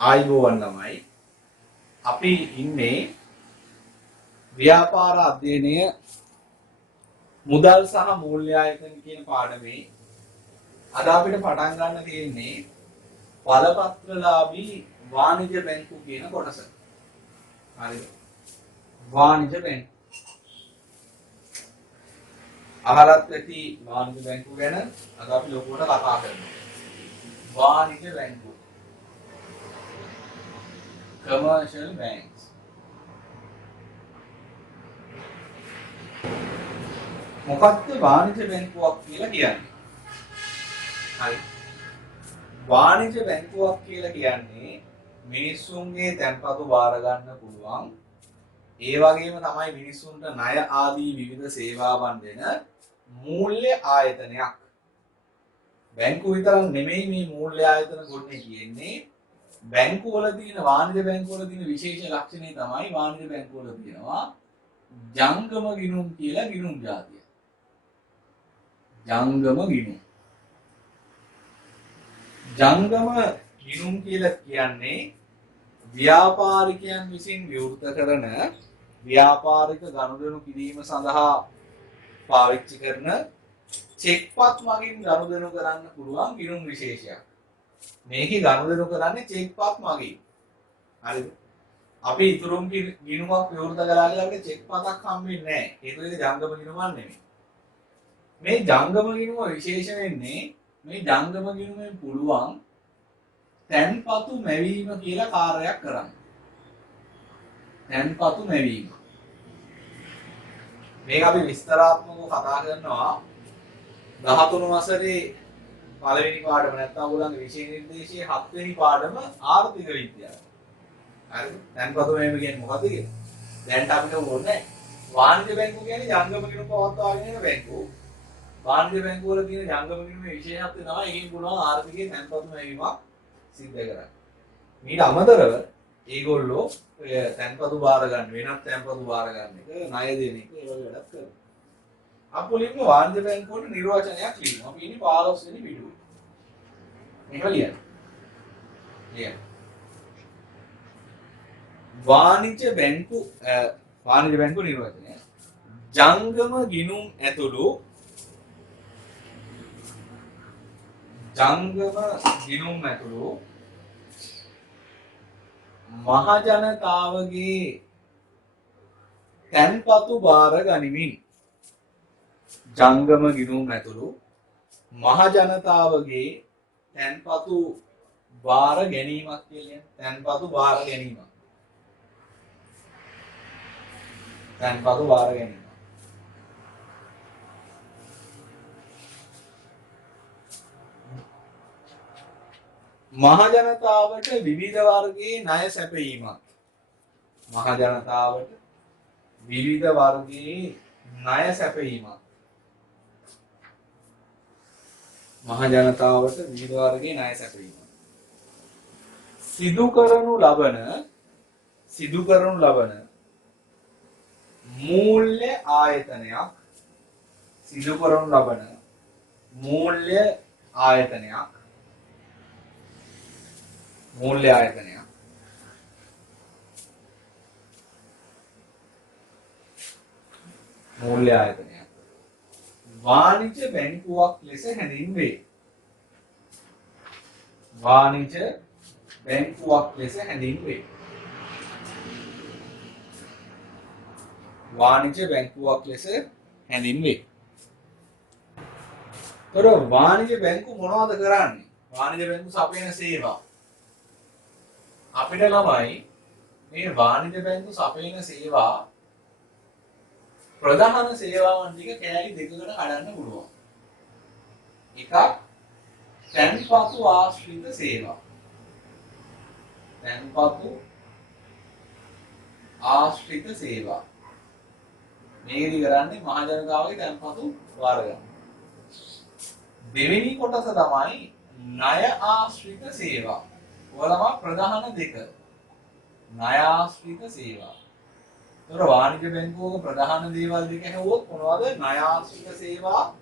ආයුබෝවන් ළමයි අපි ඉන්නේ ව්‍යාපාර අධ්‍යයනය මුදල් සහ මූල්‍ය ආයතන කියන පාඩමේ අද අපිට පටන් ගන්න තියෙන්නේ බලපත්‍රලාභී වාණිජ බැංකු කියන කොටස. හරිද? වාණිජ බැංකු. අහලත් ඇති වාණිජ බැංකු ගැන අද අපි ලොකුවට කතා කරනවා. වාණිජ බැංකු. Commercial banks. මොකක්ද වාණිජ බැංකුවක් කියලා කියන්නේ? හරි. වාණිජ බැංකුවක් කියලා කියන්නේ මිනිස්සුන්ගේ තැන්පතු බාර ගන්න පුළුවන්. ඒ වගේම තමයි මිනිස්සුන්ට ණය ආදී විවිධ සේවාවන් දෙන මූල්‍ය ආයතනයක්. බැංකු විතරක් නෙමෙයි මේ මූල්‍ය ආයතන ගොඩනේ කියන්නේ. බැංකු වල තියෙන වාණිජ බැංකු වල තියෙන විශේෂ ලක්ෂණය තමයි වාණිජ බැංකු වල තියෙනවා ජංගම ගිණුම් කියලා ගිණුම් જાතිය. ජංගම ගිණුම්. ජංගම ගිණුම් කියලා කියන්නේ ව්‍යාපාරිකයන් විසින් විවෘත කරන ව්‍යාපාරික ගනුදෙනු කිරීම සඳහා පාවිච්චි කරන චෙක්පත් මගින් ගනුදෙනු කරන්න පුළුවන් ගිණුම් විශේෂයක්. මේකේ ගනුදෙනු කරන්නේ චෙක්පත් මගින්. හරිද? අපි ඉතුරුම් ගිණුමක් විවෘත කරලා කියලා අපිට චෙක්පතක් හම්බෙන්නේ නැහැ. ඒක ජංගම ගිණුමක් නෙමෙයි. මේ ජංගම ගිණුම විශේෂ වෙන්නේ මේ ජංගම ගිණුමෙන් පුළුවන් තැන්පතු මැවීම කියලා කාර්යයක් කරන්න. තැන්පතු මැවීම. මේක අපි විස්තරාත්මකව කතා කරනවා 13 වසරේ පළවෙනි පාඩම නැත්නම් ඔයගොල්ලන්ගේ විෂය නිර්දේශයේ 7 වෙනි පාඩම ආර්ථික විද්‍යාව. හරිද? තැන්පතු මැවීම කියන්නේ මොකක්ද කියලා? දැන් අපිට ඕනේ වාණිජ බැංකුව කියන්නේ ජංගම ගිණුම පවත්වාගෙන යන බැංකුව. වාණිජ බැංකුව වල තියෙන ජංගම ගිණුමේ විශේෂත්වය තමයි එකකින් පුළුවන් ආර්ථිකයේ තැන්පතු මැවීමක් සිද්ධ කරන්නේ. ඊට අමතරව ඒගොල්ලෝ ඔය තැන්පතු බාර ගන්න වෙනත් තැන්පතු බාර ගන්න එක ණය දෙන එක ඒ වගේ වැඩක් කරනවා. අපුලින්ම වාණිජ බැංකුවට නිර්වචනයක් ලියනවා. අපි ඉන්නේ 15 වෙනි පිටුවේ. මේක ලියන්න. ලියන්න. වාණිජ බැංකු නිර්වචනය. ජංගම ගිණුම් ඇතුළු මහ ජනතාවගේ තැන්පතු බාර ගනිමින් ජංගම ගිණුම් ඇතුළු මහ ජනතාවගේ තැන්පතු බාර ගැනීමක් කියන්නේ තැන්පතු බාර ගැනීම. තැන්පතු බාර ගැනීම. මහ ජනතාවට විවිධ වර්ගයේ ණය සැපයීමක්. මහ ජනතාවට විවිධ වර්ගයේ ණය සැපයීමක්. මහ ජනතාවට විවිධ වර්ගයේ ණය සැපයීමක්. සිදු කරනු ලබන මූල්‍ය ආයතනයක්. සිදු කරනු ලබන මූල්‍ය ආයතනයක්. මූල්‍ය ආයතනයක්. මූල්‍ය ආයතනයක්. වාණිජ බැංකුවක් ලෙස හැඳින්වේ. වාණිජ බැංකුවක් ලෙස හැඳින්වේ. වාණිජ බැංකුවක් ලෙස හැඳින්වේ. තොර වාණිජ බැංකු මොනවද කරන්නේ? වාණිජ බැංකු සපයන සේවා. අපිට ළමයි මේ වාණිජ බැංකු සපයන සේවා ප්‍රධාන සේවාවන් ටික කෑලි දෙකකට කඩන්න පුළුවන්. එකක් තැන්පතු ආශ්‍රිත සේවා. තැන්පතු ආශ්‍රිත සේවා. මේකදි කරන්නේ මහ ජනතාවගේ තැන්පතු බාර ගන්න. දෙවෙනි කොටස තමයි ණය ආශ්‍රිත සේවා. ඔයාලම ප්‍රධාන දෙක. ණය ආශ්‍රිත සේවා. ඒතර වාණිජ බැංකුවක ප්‍රධාන දේවල් දෙක හැවුවොත් මොනවද? ණය ආශ්‍රිත සේවා,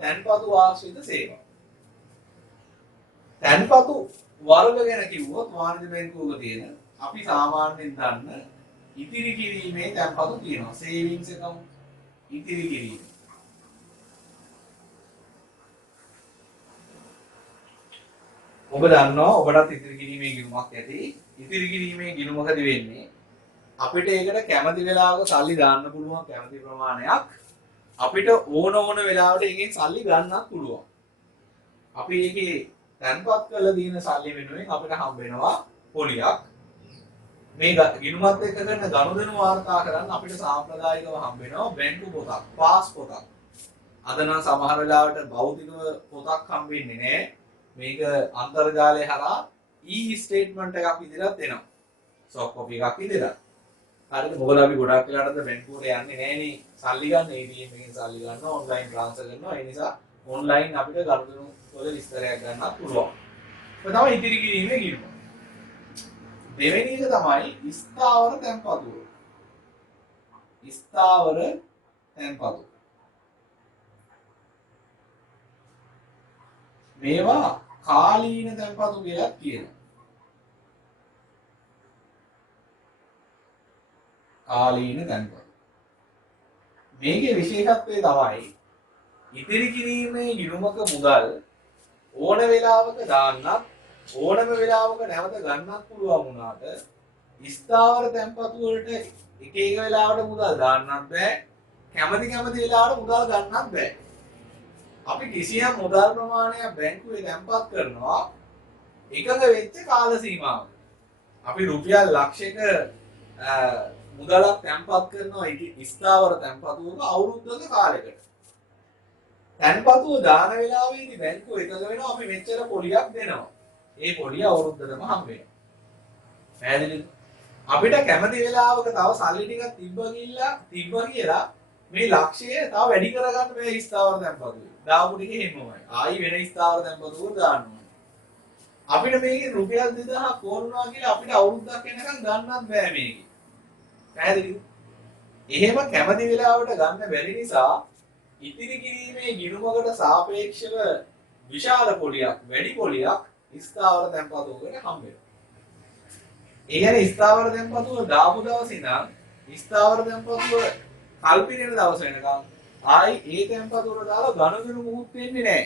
තැන්පතු ආශ්‍රිත සේවා. තැන්පතු වර්ග ගැන කිව්වොත් වාණිජ බැංකුවක තියෙන අපි සාමාන්‍යයෙන් දන්න ඉතිරි කිරීමේ තැන්පතු තියෙනවා. සේවිංස් account ඉතිරි කිරීම. ඔබ දන්නවා ඔබටත් ඉතිරි කිරීමේ ගිණුමක් ඇති. ඉතිරි කිරීමේ ගිණුමකදී වෙන්නේ අපිට ඒකට කැමති වෙලාවක සල්ලි දාන්න පුළුවන් කැමති ප්‍රමාණයක්. අපිට ඕන වෙලාවට එකෙන් සල්ලි ගන්නත් පුළුවන්. අපි ඒකේ තැන්පත් කරලා දින සල්ලි වෙනුවෙන් අපිට හම්බ වෙනවා පොලියක්. මේ ගිණුමත් එක්ක කරන ගනුදෙනු වාර්තා කරන්න අපිට සාම්ප්‍රදායිකව හම්බ වෙනවා බැංකු පොතක්, පාස් පොතක්. අද නම් සමහර වෙලාවට භෞතික පොතක් හම්බෙන්නේ නැහැ. මේක අන්තර්ජාලය හරහා e-ස්ටේට්මන්ට් එකක් විදිහට එනවා. සොෆ්ට් කොපි එකක් විදිහට. හරිද? මොකද අපි ගොඩක් වෙලාවට බැංකුවට යන්නේ නැහනේ සල්ලි ගන්න. ATM එකෙන් සල්ලි ගන්න, ඔන්ලයින් ට්‍රාන්ස්ෆර් කරනවා. ඒ නිසා ඔන්ලයින් අපිට ගනුදෙනු වල විස්තරයක් ගන්නත් පුළුවන්. ඒක තමයි ඉතිරි කිරීමේ ගිණුම. දෙවෙනි එක තමයි ස්ථාවර තැන්පතු. ස්ථාවර තැන්පතු. මේවා කාලීන තැන්පතු කියලා කියනවා. කාලීන තැන්පතු. මේකේ විශේෂත්වය තමයි ඉතිරි කිරීමේ ගිණුමක මුදල් ඕන වෙලාවක දාන්නත් ඕනම වෙලාවක නැවත ගන්නත් පුළුවන් වුණාට ස්ථාවර තැන්පතු වලට එක වෙලාවට මුදල් දාන්නත් බෑ. කැමති වෙලාවට මුදල් ගන්නත් බෑ. අපි කිසියම් මුදල් ප්‍රමාණයක් බැංකුවේ තැන්පත් කරනවා එකඟ වෙච්ච කාල සීමාවක. අපි රුපියල් ලක්ෂයක මුදලක් තැන්පත් කරනවා ස්ථාවර තැන්පතුවක අවුරුද්දක කාලයකට. තැන්පතුව දාන වෙලාවේදී බැංකුව එකඟ වෙනවා අපි මෙච්චර පොලියක් දෙනවා. ඒ පොලිය අවුරුද්දටම හම්බ වෙනවා. පැහැදිලිද? අපිට කැමති වෙලාවක තව සල්ලි ටිකක් තිබ්බ කියලා මේ ලක්ෂය තව වැඩි කරගන්න මේ ස්ථාවර තැන්පතුවේ. දාපු ටික හැමෝමයි. ආයි වෙන ස්ථාවර තැන්පතුවක දාන්න ඕනේ. අපිට මේකේ රුපියල් 2000ක් ඕනනවා කියලා අපිට අවුරුද්දක් යනකම් ගන්නත් බෑ මේකේ. පැහැදිලිද? එහෙම කැමති වෙලාවට ගන්න බැරි නිසා ඉතිරි කිරීමේ ගිණුමකට සාපේක්ෂව විශාල පොලියක්, වැඩි පොලියක් ස්ථාවර තැන්පතුවකට හම්බ වෙනවා. ඒ කියන්නේ ස්ථාවර තැන්පතුව දාපු දවසේ ඉඳන් ස්ථාවර තැන්පතුව කල්පිරෙන දවස වෙනකම් ආයි ඒ තැන්පතුවර දාලා ගනුදෙනු මුකුත් වෙන්නේ නැහැ.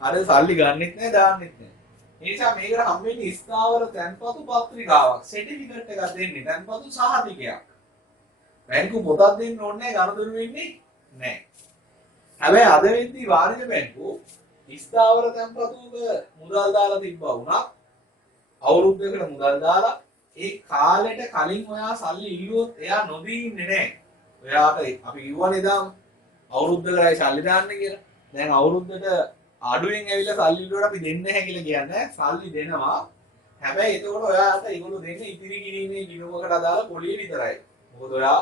අර සල්ලි ගන්නෙත් නැහැ, දාන්නෙත් නැහැ. ඒ නිසා මේකට හම්බෙන්නේ ස්ථාවර තැන්පතු පත්‍රිකාවක්, සර්ටිෆිකට් එකක් දෙන්නේ, තැන්පතු සහතිකයක්. බැංකු පොතක් දෙන්න ඕනේ නැහැ, ගනුදෙනු වෙන්නේ නැහැ. හැබැයි අද වෙද්දී වාණිජ බැංකුව ස්ථාවර තැන්පතුක මුදල් දාලා තිබ්බා වුණා අවුරුද්දකට මුදල් දාලා ඒ කාලෙට කලින් ඔයා සල්ලි ඉල්ලුවොත් එයා නොදී ඉන්නේ නැහැ. ඔයාට අපි කිව්වනේ දාම අවුරුද්දකටයි සල්ලි දාන්න කියලා. දැන් අවුරුද්දට අඩුවෙන් ඇවිල්ලා සල්ලි ඉල්ලුවට අපි දෙන්නේ නැහැ කියලා කියන්නේ. සල්ලි දෙනවා. හැබැයි එතකොට ඔයාට ඒගොල්ලෝ දෙන්නේ ඉතිරි කිරීමේ ගිණුමකට අදාළ පොලිය විතරයි. මොකද ඔයා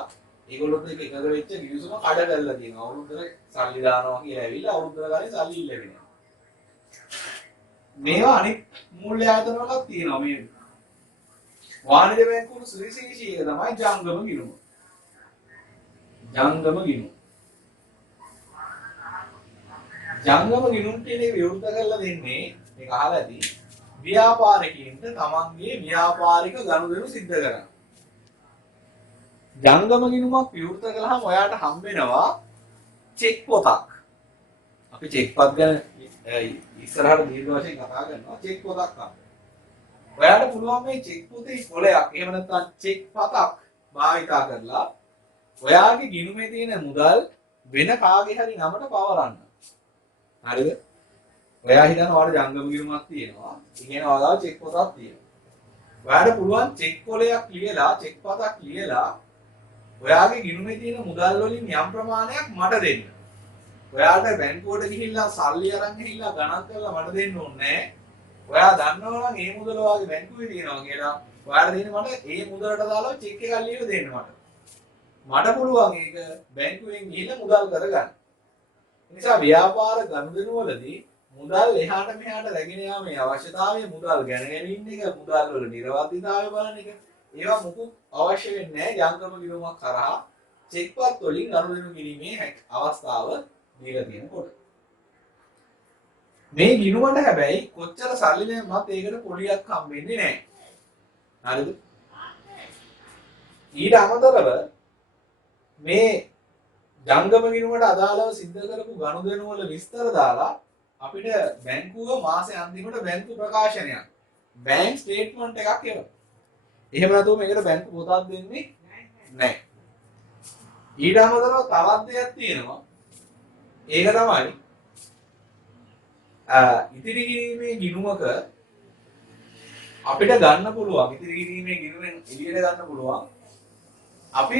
ඒගොල්ලොත් එක්ක එකඟ වෙච්ච ගිවිසුම කඩ කරලා තියෙනවා. අවුරුද්දට සල්ලි දානවා කියලා ඇවිල්ලා අවුරුද්දට ගානේ සල්ලි ඉල්ලෙන්නේ. මේවා අනිත් මූල්‍ය ආයතන වලත් තියෙනවා. මේ වාණිජ බැංකුවල සුවිශේෂී එක තමයි ජංගම ගිණුම. ජංගම ගිණුම. ජංගම ගිණුම් කියන එක විවෘත කරලා දෙන්නේ මේක අහලා ඇති ව්‍යාපාරිකයින්ට තමන්ගේ ව්‍යාපාරික ගනුදෙනු සිද්ධ කරන්න. ජංගම ගිණුමක් විවෘත කළාම ඔයාට හම්බ වෙනවා චෙක් පොතක්. අපි චෙක් පත් ගැන ඉස්සරහට දීර්ඝ වශයෙන් කතා කරනවා. චෙක් පොතක් ගන්න. ඔයාට පුළුවන් මේ චෙක් පොතේ කොලයක් එහෙම නැත්නම් චෙක් පතක් භාවිතා කරලා ඔයාගේ ගිණුමේ තියෙන මුදල් වෙන කාගේ හරි නමට පවරන්න. හරිද? ඔයා හිතනවා ඔයාලට ජංගම ගිණුමක් තියෙනවා. ඒ කියන්නේ ඔයාලා චෙක් පොතක් තියෙනවා. ඔයාට පුළුවන් චෙක් කොලයක් ලියලා චෙක් පතක් ලියලා ඔයාගේ ගිණුමේ තියෙන මුදල් වලින් යම් ප්‍රමාණයක් මට දෙන්න. ඔයාට බැංකුවට ගිහිල්ලා සල්ලි අරන් ගිහිල්ලා ගණන් කරලා මට දෙන්න ඕනේ නැහැ. ඔයා දන්නවා නම් මේ මුදල ඔයාගේ බැංකුවේ තියෙනවා කියලා. ඔයාට දෙන්නේ මට මේ මුදලට දාලා චෙක් එකක් ලියලා දෙන්න මට. මට පුළුවන් ඒක බැංකුවෙන් ගිහිල්ලා මුදල් කරගන්න. ඒ නිසා ව්‍යාපාර ගනුදෙනු වලදී මුදල් එහාට මෙහාට රැගෙන යාමේ අවශ්‍යතාවය, මුදල් ගැන ගැනීම එක, මුදල් වල නිර්වාදිතාවය බලන එක, ඒවා මුකුත් අවශ්‍ය වෙන්නේ නැහැ. ජංගම ගිණුමක් කරා චෙක්පත් වලින් ගනුදෙනු කිරීමේ අවස්ථාව දීලා තියෙනකොට. මේ ගිණුමට හැබැයි කොච්චර සල්ලි දැම්මත් ඒකට පොලියක් හම්බෙන්නේ නැහැ. හරිද? ඊට අමතරව මේ ජංගම ගිණුමට අදාළව සිද්ධ කරපු ගනුදෙනු වල විස්තර දාලා අපිට බැංකුව මාසේ අන්තිමට බැංකු ප්‍රකාශනයක් බැංක් ස්ටේට්මන්ට් එකක් එවනවා. එහෙම නැතුව මේකට බැංකු පොතක් දෙන්නේ නැහැ. ඊට අමතරව තවත් දෙයක් තියෙනවා. ඒක තමයි ඉතිරි කිරීමේ ගිණුමක අපිට ගන්න පුළුවන් ඉතිරි කිරීමේ ගිණුමෙන් එළියට ගන්න පුළුවන් අපි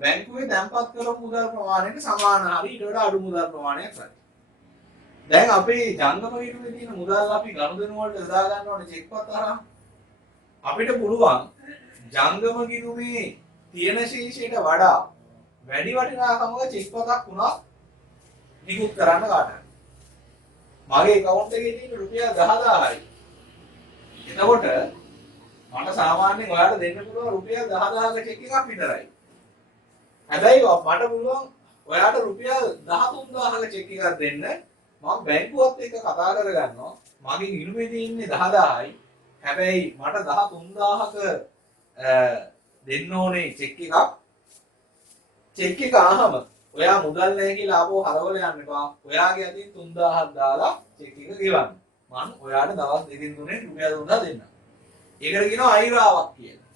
බැංකුවේ තැන්පත් කරපු මුදල් ප්‍රමාණයට සමාන හරි ඊට වඩා අඩු මුදල් ප්‍රමාණයක් හරි. දැන් අපේ ජංගම ගිණුමේ තියෙන මුදල් අපි ගනුදෙනු වලට යොදා ගන්න ඕනේ චෙක් පත් හරහා. අපිට පුළුවන් ජංගම ගිණුමේ තියෙන ශේෂයට වඩා වැඩි වටිනාකමක චෙක් පතක් උනත් නිකුත් කරන්න කාටද? මගේ account එකේ තියෙන රුපියල් 10000යි. එතකොට මට සාමාන්‍යයෙන් ඔයාලට දෙන්න පුළුවන් රුපියල් 10000ක චෙක් එකක් විතරයි. හැබැයි මට පුළුවන් ඔයාලට රුපියල් 13000ක චෙක් එකක් දෙන්න. මම බැංකුවත් එක්ක කතා කරගන්නවා. මගේ ගිණුමේ තියෙන්නේ 10000යි. හැබැයි මට 13000ක දෙන්න ඕනේ චෙක් එකක්. චෙක් එක ආවම ඔයා මුදල් නැහැ කියලා ආපහු හරවල යන්න එපා. ඔයාගේ අතින් 3000ක් දාලා චෙක් එක ගෙවන්න. මම ඔයාට දවස් දෙකකින් තුනෙන් රුපියල් 3000 දෙන්නම්. ඒකට කියනවා අයිරාවක් කියලා.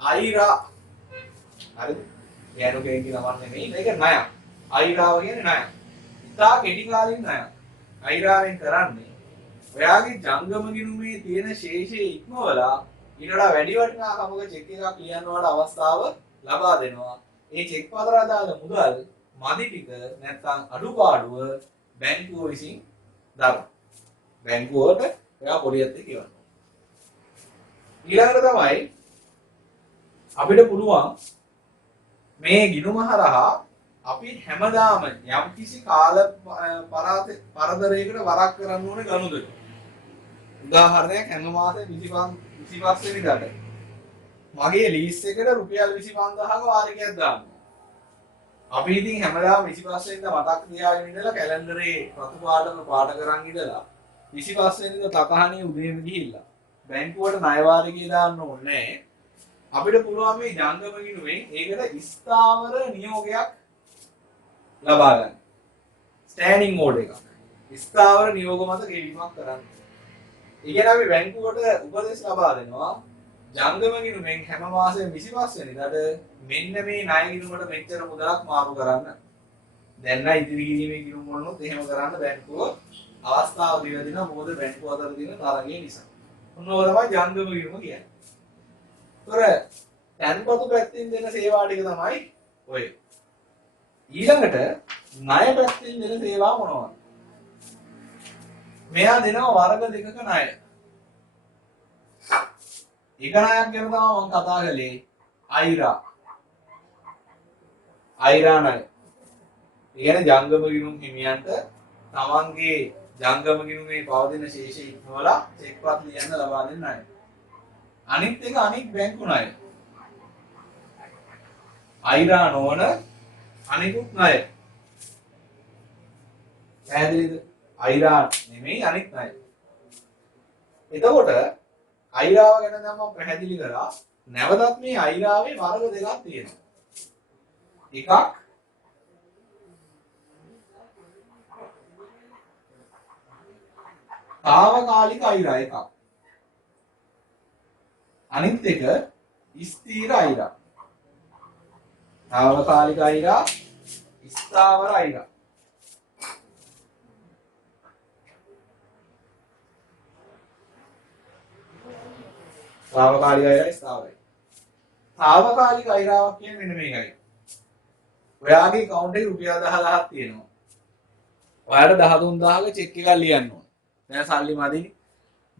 අයිරා. හරිද? යෑනු කෙනෙක් නමක් නෙමෙයි. මේක ණයක්. අයිරාව කියන්නේ ණයක්. ඉතා කෙටි කාලින ණයක්. අයිරාවෙන් කරන්නේ ඔයාගේ ජංගම ගිණුමේ තියෙන ශේෂයේ ඉක්මවලා ඊට වඩා වැඩි වටිනාකමක චෙක් එකක් ලියන්නවට අවස්ථාව ලබා දෙනවා. ඒ චෙක් පතර අදාළ මුදල් මදි ටික නැත්නම් අඩුපාඩුව බැංකුව විසින් දරනවා. බැංකුවට එයා පොලියත් එක්ක ගෙවනවා. ඊළඟට තමයි අපිට පුළුවන් මේ ගිණුම හරහා අපි හැමදාම යම්කිසි කාල පරතරයකට වරක් කරන්න ඕනේ ගනුදෙනු. උදාහරණයක් හැම මාසේ 25 වෙනිදාට මගේ ලීස් එකට රුපියල් 25000ක වාරිකයක් දානවා. අපි ඉතින් හැමදාම 25 වෙනිදා මතක් තියාගෙන ඉඳලා කැලෙන්ඩරේ රතු පාටම පාට කරන් ඉඳලා 25 වෙනිදා තකහණේ උදේම ගිහිල්ලා බැංකුවට ණය වාරිකය දාන්න ඕනේ. අපිට පුළුවන් මේ ජංගම ගිණුමෙන් ඒකට ස්ථාවර නියෝගයක් ලබා ගන්න. ස්ටෑන්ඩින් ඕඩර් එකක්. ස්ථාවර නියෝග මත ගෙවීමක් කරන්න. ඒ කියන්නේ අපි බැංකුවට උපදෙස් ලබා දෙනවා ජංගම ගිණුමෙන් හැම මාසෙම 25 වෙනිදාට මෙන්න මේ ණය ගිණුමට මෙච්චර මුදලක් මාරු කරන්න. දැන් නම් ඉදිරි ගිණීමේ ගිණුම් වලනොත් එහෙම කරන්න බැංකුව අවස්ථාව දීලා දෙනවා. මොකද බැංකුව අතර තියෙන තරගය නිසා. ඔන්න ඔය තමයි ජංගම ගිණුම කියන්නේ. ඒතර තැන්පතු පැත්තෙන් දෙන සේවා ටික තමයි ඔය. ඊළඟට ණය පැත්තෙන් දෙන සේවා මොනවද? මෙයා දෙනවා වර්ග දෙකක ණය. එක ණයක් ගැන තමයි මම කතා කළේ අයිරා. අයිරා ණය. කියන්නේ ජංගම ගිණුම් හිමියන්ට තමන්ගේ ජංගම ගිණුමේ පවතින ශේෂය ඉක්මවලා චෙක්පත් ලියන්න ලබා දෙන ණය. අනිත් එක අනිත් බැංකු ණය. අයිරා නොවන අනිකුත් ණය. පැහැදිලිද? අයිරා නෙමෙයි අනිත් ණය. එතකොට අයිරාව ගැන නම් මම පැහැදිලි කරා. නැවතත් මේ අයිරාවේ වර්ග දෙකක් තියෙනවා. එකක් తాවකාලික අයිරා එකක්. අනිත් එක ස්ථීර අයිරා. తాවකාලික අයිරා, ස්ථාවර අයිරා. తాවකාලික අයිරා, ස්ථාවරයි. తాවකාලික අයිරාවක් කියන්නේ මෙන්න මේකයි. ඔයාගේ account එකේ රුපියල් 10000ක් තියෙනවා. ඔයාලට 13000ක චෙක් එකක් ලියන්න ඕන. දැන් සල්ලි මදිනේ.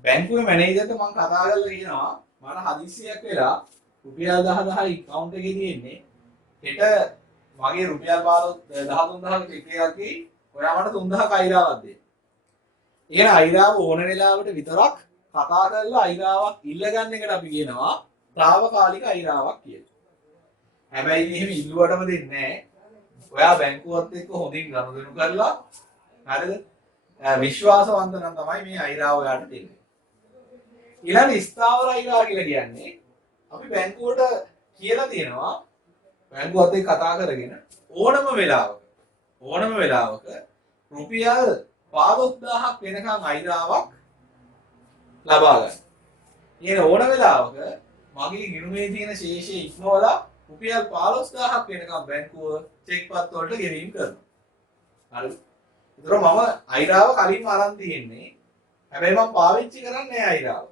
බැංකුවේ මැනේජර්ට මම කතා කරලා කියනවා මට හදිස්සියක් වෙලා රුපියල් 10000යි account එකේ තියෙන්නේ. හෙට මගේ රුපියල් 13000ක චෙක් එකක් ගිහින් ඔයා මට 3000ක අයිරාවක් දෙන්න. ඒ අයිරාව ඕන වෙලාවට විතරක් කතා කරලා අයිරාවක් ඉල්ලගන්න එකට අපි කියනවා తాවකාලික අයිරාවක් කියලා. හැබැයි එහෙම ඉල්ලුවටම දෙන්නේ නැහැ. ඔයා බැංකුවත් එක්ක හොඳින් ගනුදෙනු කරලා හරිද? විශ්වාසවන්ත නම් තමයි මේ අයිරාව ඔයාලට දෙන්නේ. ඊළඟ ස්ථාවර අයිරා කියලා කියන්නේ අපි බැංකුවට කියලා තියෙනවා බැංකුවත් එක්ක කතා කරගෙන ඕනම වෙලාවක රුපියල් 15000ක් වෙනකන් අයිරාවක් ලබා ගන්න. කියන ඕන වෙලාවක මගේ ගිණුමේ තියෙන ශේෂය ඉක්මවලා රුපියල් 15000ක් වෙනකම් බැංකුව චෙක්පත් වලට ගෙවීම කරනවා. හරිද? ඒතර මම අයිරාව කලින්ම අරන් තියෙන්නේ. හැබැයි මම පාවිච්චි කරන්නේ නැහැ අයිරාව.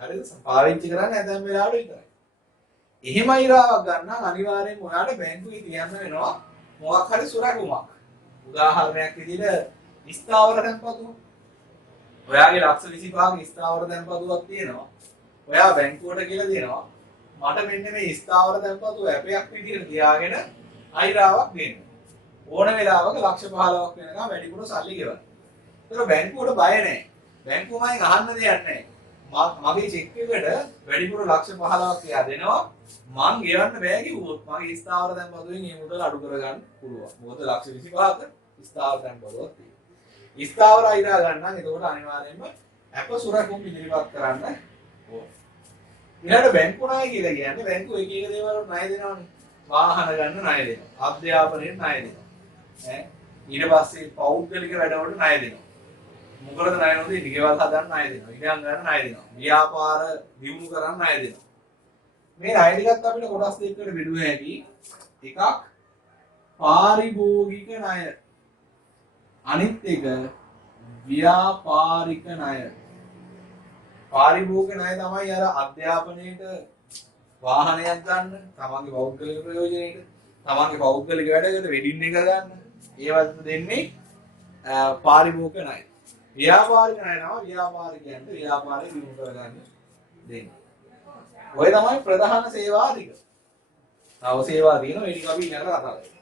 හරිද? පාවිච්චි කරන්නේ නැත්නම් වෙලාවට විතරයි. එහෙම අයිරාවක් ගන්න අනිවාර්යෙන්ම ඔයාලට බැංකුවේ තියන්න වෙනවා මොකක් හරි සුරකුමක්. උදාහරණයක් විදිහට ස්ථාවර තැන්පතුව. ඔයාගේ ලක්ෂ 25ක ස්ථාවර තැන්පතුවක් තියෙනවා. ඔයා බැංකුවට කියලා දෙනවා මට මෙන්න මේ ස්ථාවර තැන්පතුව ඇපයක් විදිහට තියාගෙන අයිරාවක් දෙන්න. ඕන වෙලාවක ලක්ෂ 15ක් වෙනකම් වැඩිපුර සල්ලි ගෙවන්න. ඒතර බැංකුවට බය නැහැ. බැංකුවමයි අහන්න දෙයක් නැහැ. මගේ චෙක් එකට වැඩිපුර ලක්ෂ 15ක් එයා දෙනවා. මං ගෙවන්න බෑ කිව්වොත් මගේ ස්ථාවර තැන්පතුවෙන් මේ මුදල අඩු කරගන්න පුළුවන්. මොකද ලක්ෂ 25ක ස්ථාවර තැන්පතුවක් තියෙනවා. ස්ථාවර අයිරා ගන්න නම් ඒකට අනිවාර්යයෙන්ම අප සුරකුම් ඉදිරිපත් කරන්න ඕන. ඊළඟට බැංකු ණය කියලා කියන්නේ බැංකුව එක එක දේවල් වලට ණය දෙනවනේ. වාහන ගන්න ණය දෙනවා. අධ්‍යාපනයේ ණය දෙනවා. ඊට පස්සේ පෞද්ගලික වැඩවලට ණය දෙනවා. මොකටද ණය නොදී ගෙවල් හදන්න ණය දෙනවා. ඉඩම් ගන්න ණය දෙනවා. ව්‍යාපාර දියුණු කරන්න ණය දෙනවා. මේ ණය ටිකත් අපිට කොටස් දෙකකට බෙදුව හැකි. එකක් පාරිභෝගික ණය. අනිත් එක ව්‍යාපාරික ණය. පාරිභෝගික ණය තමයි අර අධ්‍යාපනයේට වාහනයක් ගන්න, තමන්ගේ පෞද්ගලික ප්‍රයෝජනෙට, තමන්ගේ පෞද්ගලික වැඩකට වෙඩින් එක ගන්න. ඒවත් දෙන්නේ පාරිභෝගික ණය. ව්‍යාපාරික ණය නම් ව්‍යාපාරිකයන්ට ව්‍යාපාරය දියුණු කරගන්න දෙන්නේ. ඔය තමයි ප්‍රධාන සේවා ටික. තව සේවා තියෙනවා ඒ ටික අපි ඊළඟට කතා කරමු.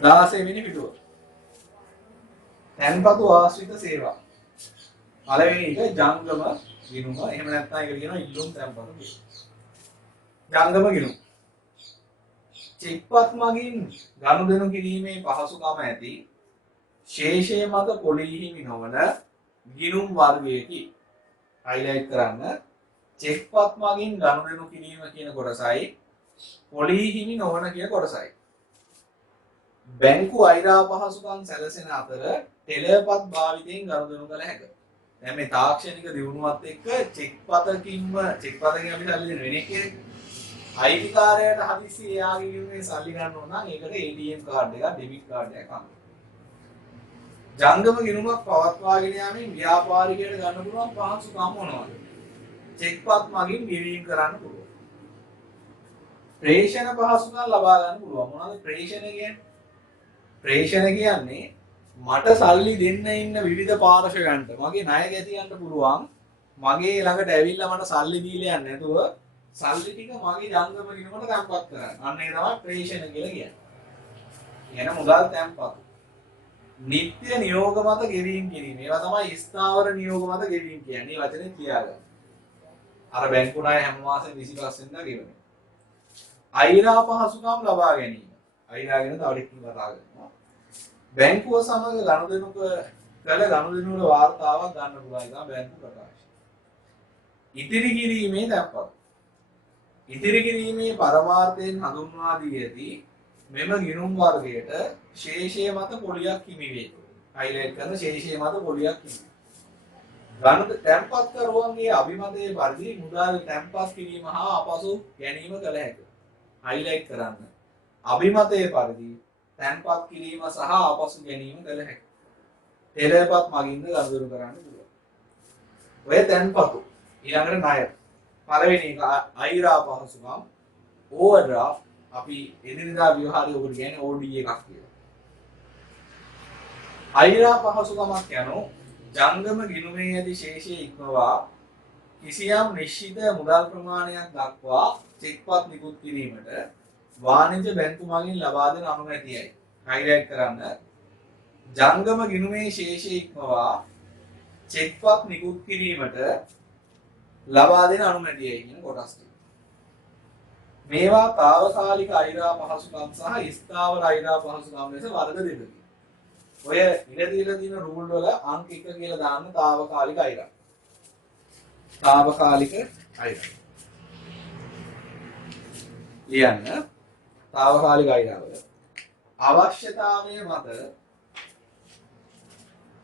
16 වෙනි පිටුව. තැන්පතු ආශ්‍රිත සේවා. පළවෙනි එක ජංගම ගිණුම. එහෙම නැත්නම් ඒකට කියනවා ඉල්ලුම් තැන්පතු කියලා. ජංගම ගිණුම. චෙක්පත් මගින් ගනුදෙනු කිරීමේ පහසුකම ඇති ශේෂය මත පොලී හිමි නොවන ගිණුම් වර්ගයකි. හයිලයිට් කරන්න. චෙක්පත් මගින් ගනුදෙනු කිරීම කියන කොටසයි පොලී හිමි නොවන කියන කොටසයි. බැංකු අයිරා පහසුකම් සැලසෙන අතර ටෙලර්පත් භාවිතයෙන් ගනුදෙනු කළ හැකිය. දැන් මේ තාක්ෂණික දියුණුවත් එක්ක චෙක්පතකින්ම චෙක්පතකින් අපි සල්ලි දෙන වෙන එකේ අයිටි කාර්යයට හදිස්සි එයාගේ ගිණුමේ සල්ලි ගන්න ඕන නම් ඒකට ATM කාඩ් එකක් ඩෙබිට් කාඩ් එකක් අම්ම. ජංගම ගිණුමක් පවත්වාගෙන යාමෙන් ව්‍යාපාරිකයට ගන්න පුළුවන් පහසුකම් මොනවාද? චෙක්පත් මගින් ගෙවීම කරන්න පුළුවන්. ප්‍රේෂණ පහසුකම් ලබා ගන්න පුළුවන්. මොනවද ප්‍රේෂණ කියන්නේ? ප්‍රේෂණ කියන්නේ මට සල්ලි දෙන්න ඉන්න විවිධ පාර්ශවයන්ට මගේ ණය ගැතියන්න පුළුවන්. මගේ ළඟට ඇවිල්ලා මට සල්ලි දීලා යන්නේ නැතුව සල්ලි ටික මගේ ජංගම ගිණුමට තැන්පත් කරන්න. අන්න ඒක තමයි ප්‍රේෂණ කියලා කියන්නේ. කියන මුදල් තැන්පත්. නිත්‍ය නියෝග මත ගෙවීම කිරීම. ඒවා තමයි ස්ථාවර නියෝග මත ගෙවීම කියන්නේ. මේ වචනේ කියාගන්න. අර බැංකු ණය හැම මාසෙම 25 වෙනිදා ගෙවනවා. අයිරා පහසුකම් ලබා ගැනීම. අයිරා ගැන තව ටිකක් කතා කරනවා. බැංකුව සමග ගනුදෙනු කළ ගනුදෙනු වල වාර්තාවක් ගන්න පුළුවන් එක බැංකු ප්‍රකාශය. ඉතිරි කිරීමේ තැන්පත්. ඉතිරි කිරීමේ පරමාර්ථයෙන් හඳුන්වා දී ඇති මෙම ගිණුම් වර්ගයට ශේෂය මත පොලියක් හිමි වේ. හයිලයිට් කරන ශේෂය මත පොලියක් හිමි. ගණිත තැන්පත් කරුවන්ගේ අභිමතයේ පරිදි මුදල් තැන්පත් කිරීම හා අපසු ගැනීම කළ හැකිය. හයිලයිට් කරන්න. අභිමතයේ පරිදි තැන්පත් කිරීම සහ අපසු ගැනීම කළ හැකිය. ටෙලර්පත් මගින්ද ගනුදෙනු කරන්න පුළුවන්. ඔය තැන්පතු ඊළඟට ණය. පළවෙනි එක අයිරා පහසුකම් ඕවර්ඩ්‍රාෆ්ට් අපි එදිනදා ව්‍යවහාරයේ ඔකට කියන්නේ OD එකක් කියලා. අයිරා පහසුකමක් යනෝ ජංගම ගිණුමේ ඇති ශේෂය ඉක්මවා කිසියම් නිශ්චිත මුදල් ප්‍රමාණයක් දක්වා චෙක්පත් නිකුත් කිරීමට වාණිජ්‍ය බැංකු මගින් ලබා දෙන අනුමැතියයි. හයිලයිට් කරන්න. ජංගම ගිණුමේ ශේෂය ඉක්මවා චෙක්පත් නිකුත් කිරීමට ලබා දෙන අනුමැතියයි කියන කොටස් ටික. මේවා తాවකාලික අයිරා පහසුකම් සහ ස්ථාවර අයිරා පහසුකම් ලෙස වර්ග දෙකකි. ඔය ඉඳ දීලා තියෙන රූල් වල අංක 1 කියලා දාන්න తాවකාලික අයිරක්. తాවකාලික අයිරක්. ලියන්න. తాවකාලික අයිරවල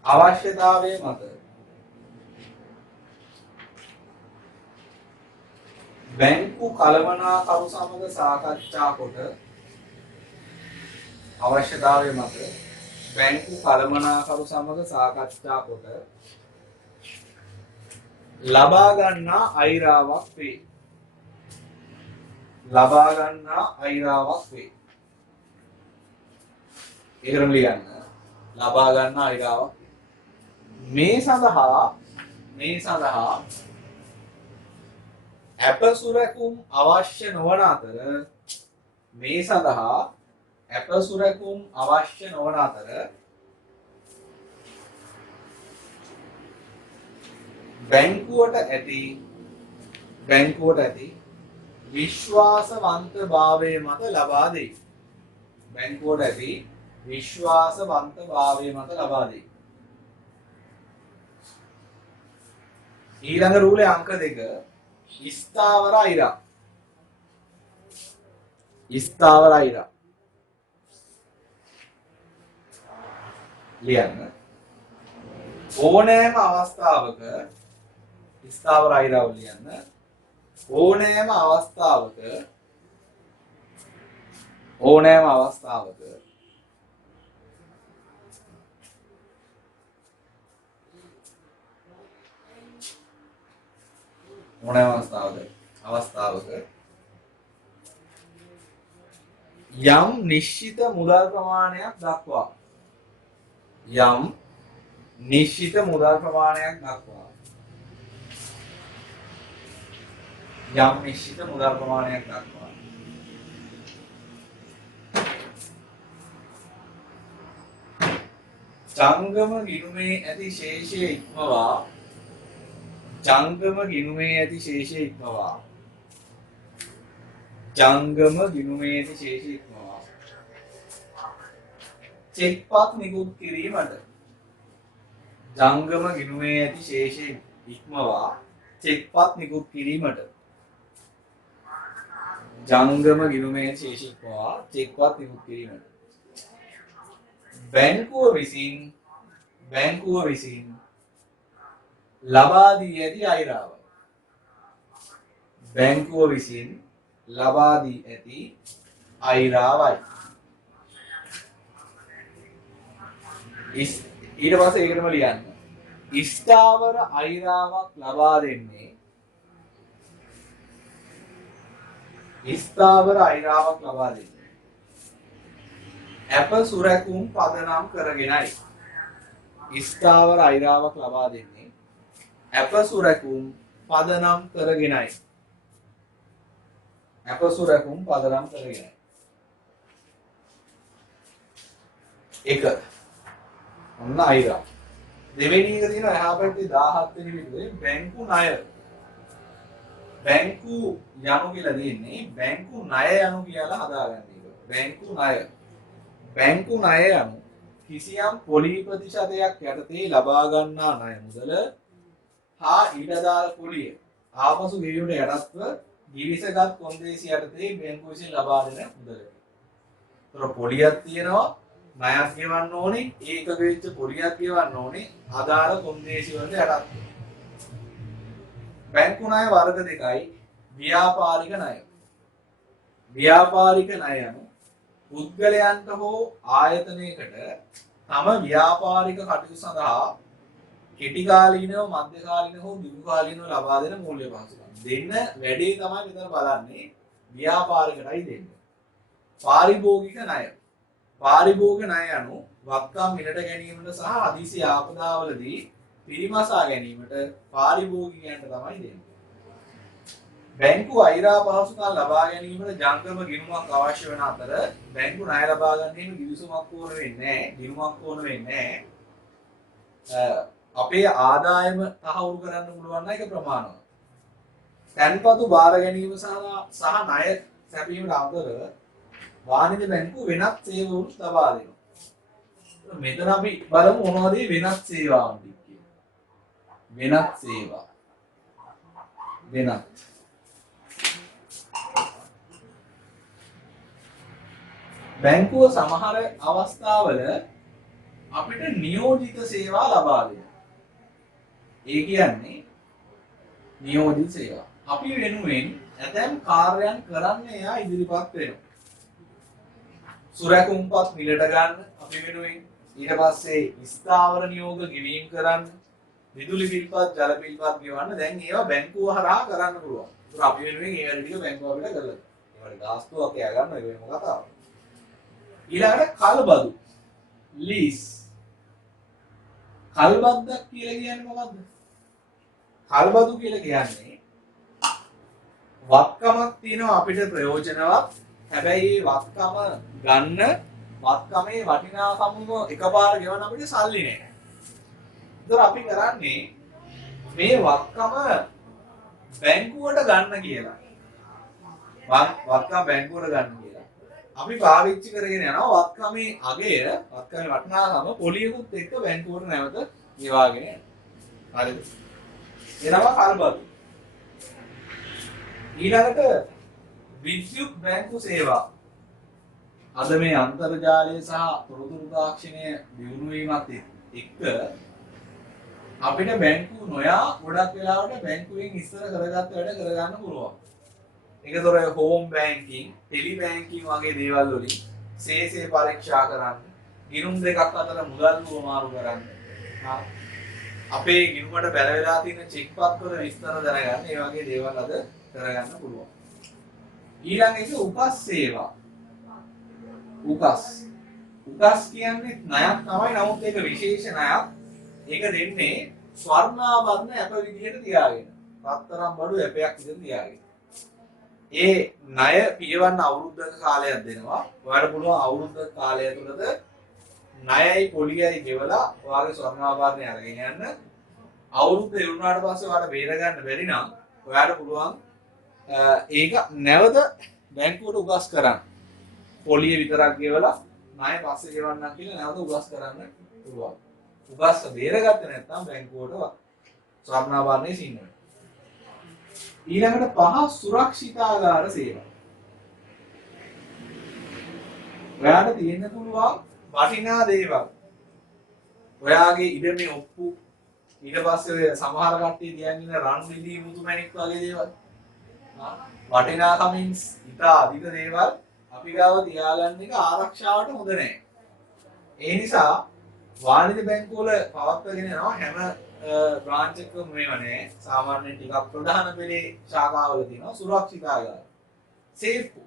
අවශ්‍යතාවයේ මත බැංකු කළමනාකරු සමග සාකච්ඡා කොට අවශ්‍යතාවයේ මත බැංකු කළමනාකරු සමග සාකච්ඡා කොට ලබා ගන්නා අයිරාවක් වේ. ලබා ගන්නා අයිරාවක් වේ. ඒකම ලියන්න. ලබා ගන්නා අයිරාවක්. මේ සඳහා අපසුරකුම් අවශ්‍ය නොවන අතර බැංකුවට ඇති විශ්වාසවන්තභාවය මත ලබා දෙයි. බැංකුවට ඇති විශ්වාසවන්තභාවය මත ලබා දෙයි. ඊළඟ රූලේ අංක 2 ස්ථාවර අයිරා. ස්ථාවර අයිරා ලියන්න. ඕනෑම අවස්ථාවක ස්ථාවර අයිරාව ලියන්න. ඕනෑම අවස්ථාවක යම් නිශ්චිත මුදල් ප්‍රමාණයක් දක්වා ජංගම ගිණුමේ ඇති ශේෂය ඉක්මවා චෙක්පත් නිකුත් කිරීමට බැංකුව විසින් ලබා දී ඇති අයිරාවයි. ඊට පස්සේ ඒකටම ලියන්න. ස්ථාවර අයිරාවක් ලබා දෙන්නේ අපසුරකුම් පදනම් කරගෙනයි. එක ඔන්න අයිරා. දෙවෙනි එක තියෙනවා එහා පැත්තේ 17 වෙනි පිටුවේ බැංකු ණය. බැංකු යනු කියලා දෙන්නේ බැංකු ණය යනු කියලා හදාගන්න එක. බැංකු ණය යනු කිසියම් පොලී ප්‍රතිශතයක් යටතේ ලබා ගන්නා ණය මුදල හා ඊට අදාළ පොලිය ආපසු ගෙවීමට යටත්ව ගිවිසගත් කොන්දේසි යටතේ බැංකුව විසින් ලබා දෙන මුදලයි. ඒතර පොලියක් තියෙනවා ණයක් ගෙවන්න ඕනේ ඒක වෙච්ච පොලියක් ගෙවන්න ඕනේ අදාළ කොන්දේසි වලට යටත්ව. බැංකු ණය වර්ග දෙකයි ව්‍යාපාරික ණය. ව්‍යාපාරික ණය යනු පුද්ගලයන්ට හෝ ආයතනයකට තම ව්‍යාපාරික කටයුතු සඳහා කෙටි කාලීනව මධ්‍ය කාලීනව හෝ දීර්ඝ කාලීනව ලබා දෙන මූල්‍ය පහසුකම්. දෙන්න වැඩේ තමයි මෙතන බලන්නේ ව්‍යාපාරිකටයි දෙන්නේ. පාරිභෝගික ණය. පාරිභෝගික ණය යනු වත්කම් මිලට ගැනීමට සහ අදිසි ආපදාවලදී පිරිමසා ගැනීමට පාරිභෝගිකයන්ට තමයි දෙන්නේ. බැංකු අයිරා පහසුකම් ලබා ගැනීමට ජංගම ගිණුමක් අවශ්‍ය වන අතර බැංකු ණය ලබා ගැනීම ගිවිසුමක් ඕන වෙන්නේ නැහැ. අපේ ආදායම තහවුරු කරන්න පුළුවන් නම් ඒක ප්‍රමාණවත්. තැන්පතු බාර ගැනීම සහ ණය සැපීමට අතර වාණිජ බැංකුව වෙනත් සේවවලුත් ලබා දෙනවා. මෙතන අපි බලමු මොනවද වෙනත් සේවාවන් කියලා. වෙනත් සේවා. වෙනත් බැංකුව සමහර අවස්ථාවල අපිට නියෝජිත සේවා ලබා දෙනවා. ඒ කියන්නේ නියෝජිත සේවා. අපි වෙනුවෙන් ඇතැම් කාර්යයන් කරන්න එයා ඉදිරිපත් වෙනවා. සුරැකුම්පත් මිලට ගන්න අපි වෙනුවෙන්, ඊට පස්සේ ස්ථාවර නියෝග ගෙවීම කරන්න, විදුලි බිල්පත් ජල බිල්පත් ගෙවන්න දැන් ඒවා බැංකුව හරහා කරන්න පුළුවන්. ඒක අපි වෙනුවෙන් ඒ වැඩ ටික බැංකුව අපිට කරලා දෙනවා. ඒවට ගාස්තුවක් එයා ගන්න ඒක වෙනම කතාවක්. ඊළඟට කල්බදු ලීස්. කල්බද්දක් කියලා කියන්නේ මොකද්ද? කල්බදු කියලා කියන්නේ වත්කමක් තියෙනවා අපිට ප්‍රයෝජනවත්. හැබැයි වත්කම ගන්න වත්කමේ වටිනාකම එකපාර ගෙවන්න අපිට සල්ලි නැහැ. ඒතර අපි කරන්නේ මේ වත්කම බැංකුවට ගන්න කියලා. වත්කම බැංකුවට ගන්න කියලා. අපි පාවිච්චි කරගෙන යනවා වත්කමේ අගය, වත්කමේ වටිනාකම පොලියකුත් එක්ක බැංකුවට නැවත ගෙවාගෙන යනවා. හරිද? එනවා කල්බදු. ඊළඟට විද්‍යුත් බැංකු සේවා. අද මේ අන්තර්ජාලය සහ තොරතුරු තාක්ෂණය දියුණු වීමත් එක්ක අපිට බැංකු නොයා ගොඩක් වෙලාවට බැංකුවෙන් ඉස්සර කරගත්ත වැඩ කරගන්න පුළුවන්. ඒකතොර හෝම් බැංකින්, ටෙලි බැංකින් වගේ දේවල් වලින් සේසේ පරීක්ෂා කරන්න, ගිණුම් දෙකක් අතර මුදල් තුමාරු කරන්න, අපේ ගිණුමට බැලවෙලා තියෙන චෙක් පත්වල විස්තර දැනගන්න, ඒ වගේ දේවල් අද කරගන්න පුළුවන්. ඊළඟ එක උකස් සේවා. උකස් කියන්නේ ණයක් තමයි. නමුත් ඒක විශේෂ ණයක්. ඒක දෙන්නේ ස්වර්ණාභරණ අප විදිහට තියාගෙන. රත්තරන් බඩු අපයක් විදිහට තියාගෙන. ඒ ණය පියවන්න අවුරුද්දක කාලයක් දෙනවා. ඔයාලට පුළුවන් අවුරුද්දක කාලය තුලද ණයයි පොලියයි ගෙවලා ඔයාගේ ස්වර්ණාභරණය අරගෙන යන්න. අවුරුද්ද ඉවරනාට පස්සේ ඔයාලට බේර ගන්න බැරි නම් ඔයාලට පුළුවන් ඒක නැවත බැංකුවට උගස් කරන්න. පොලිය විතරක් ගෙවලා ණය පස්සේ ගෙවන්නම් කියලා නැවත උගස් කරන්න පුළුවන්. උගස් බේරගත්තේ නැත්නම් බැංකුවට ස්වර්ණාභරණේ සින්නනවා. ඊළඟට 5 සුරක්ෂිතාගාර සේවා. ඔයාලට තියෙන්න පුළුවන් වටිනා දේවල්. ඔයාගේ ඉඩමේ ඔප්පු, ඊට පස්සේ සමහර කට්ටිය තියන් ඉන්න රන් රිදී මුතු මැණික් වගේ දේවල්. වටිනාකමින් ඉතා අධික දේවල් අපි ගාව තියාගන්න එක ආරක්ෂාවට හොඳ නැහැ. ඒ නිසා වාණිජ බැංකුවල පවත්වාගෙන යනවා හැම බ්‍රාන්ච් එකකම මේව නැහැ. සාමාන්‍යයෙන් ටිකක් ප්‍රධාන පෙළේ ශාඛාවල තියෙනවා සුරක්ෂිතාගාර. සේෆ්කු.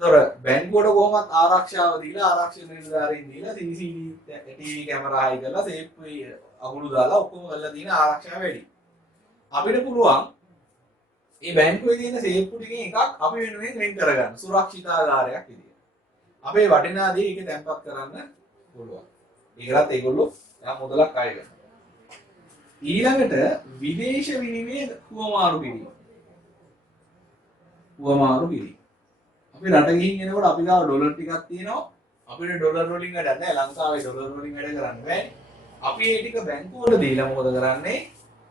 ඒතර බැංකුවට කොහොමත් ආරක්ෂාව දීලා ආරක්ෂක නිලධාරීන් දීලා CCTV ටීවී කැමරා හයි කරලා සේෆ්කු අගුළු දාලා ඔක්කොම කරලා තියෙන ආරක්ෂාව වැඩි. අපිට පුළුවන් මේ බැංකුවේ තියෙන සේෆ්කු ටිකෙන් එකක් අපි වෙනුවෙන් වෙන් කරගන්න සුරක්ෂිතාගාරයක් විදියට. අපේ වටිනා දේ ඒක තැන්පත් කරන්න පුළුවන්. ඒකලත් ඒගොල්ලෝ යම් මුදලක් අය ගන්නවා. ඊළඟට විදේශ විනිමය හුවමාරු කිරීම. හුවමාරු කිරීම. අපි රට ගිහින් එනකොට අපි ගාව ඩොලර් ටිකක් තියෙනවා. අපිට ඩොලර් වලින් වැඩ නැහැ. ලංකාවේ ඩොලර් වලින් වැඩ කරන්න බෑ. අපි ඒ ටික බැංකුවට දීලා මොකද කරන්නේ?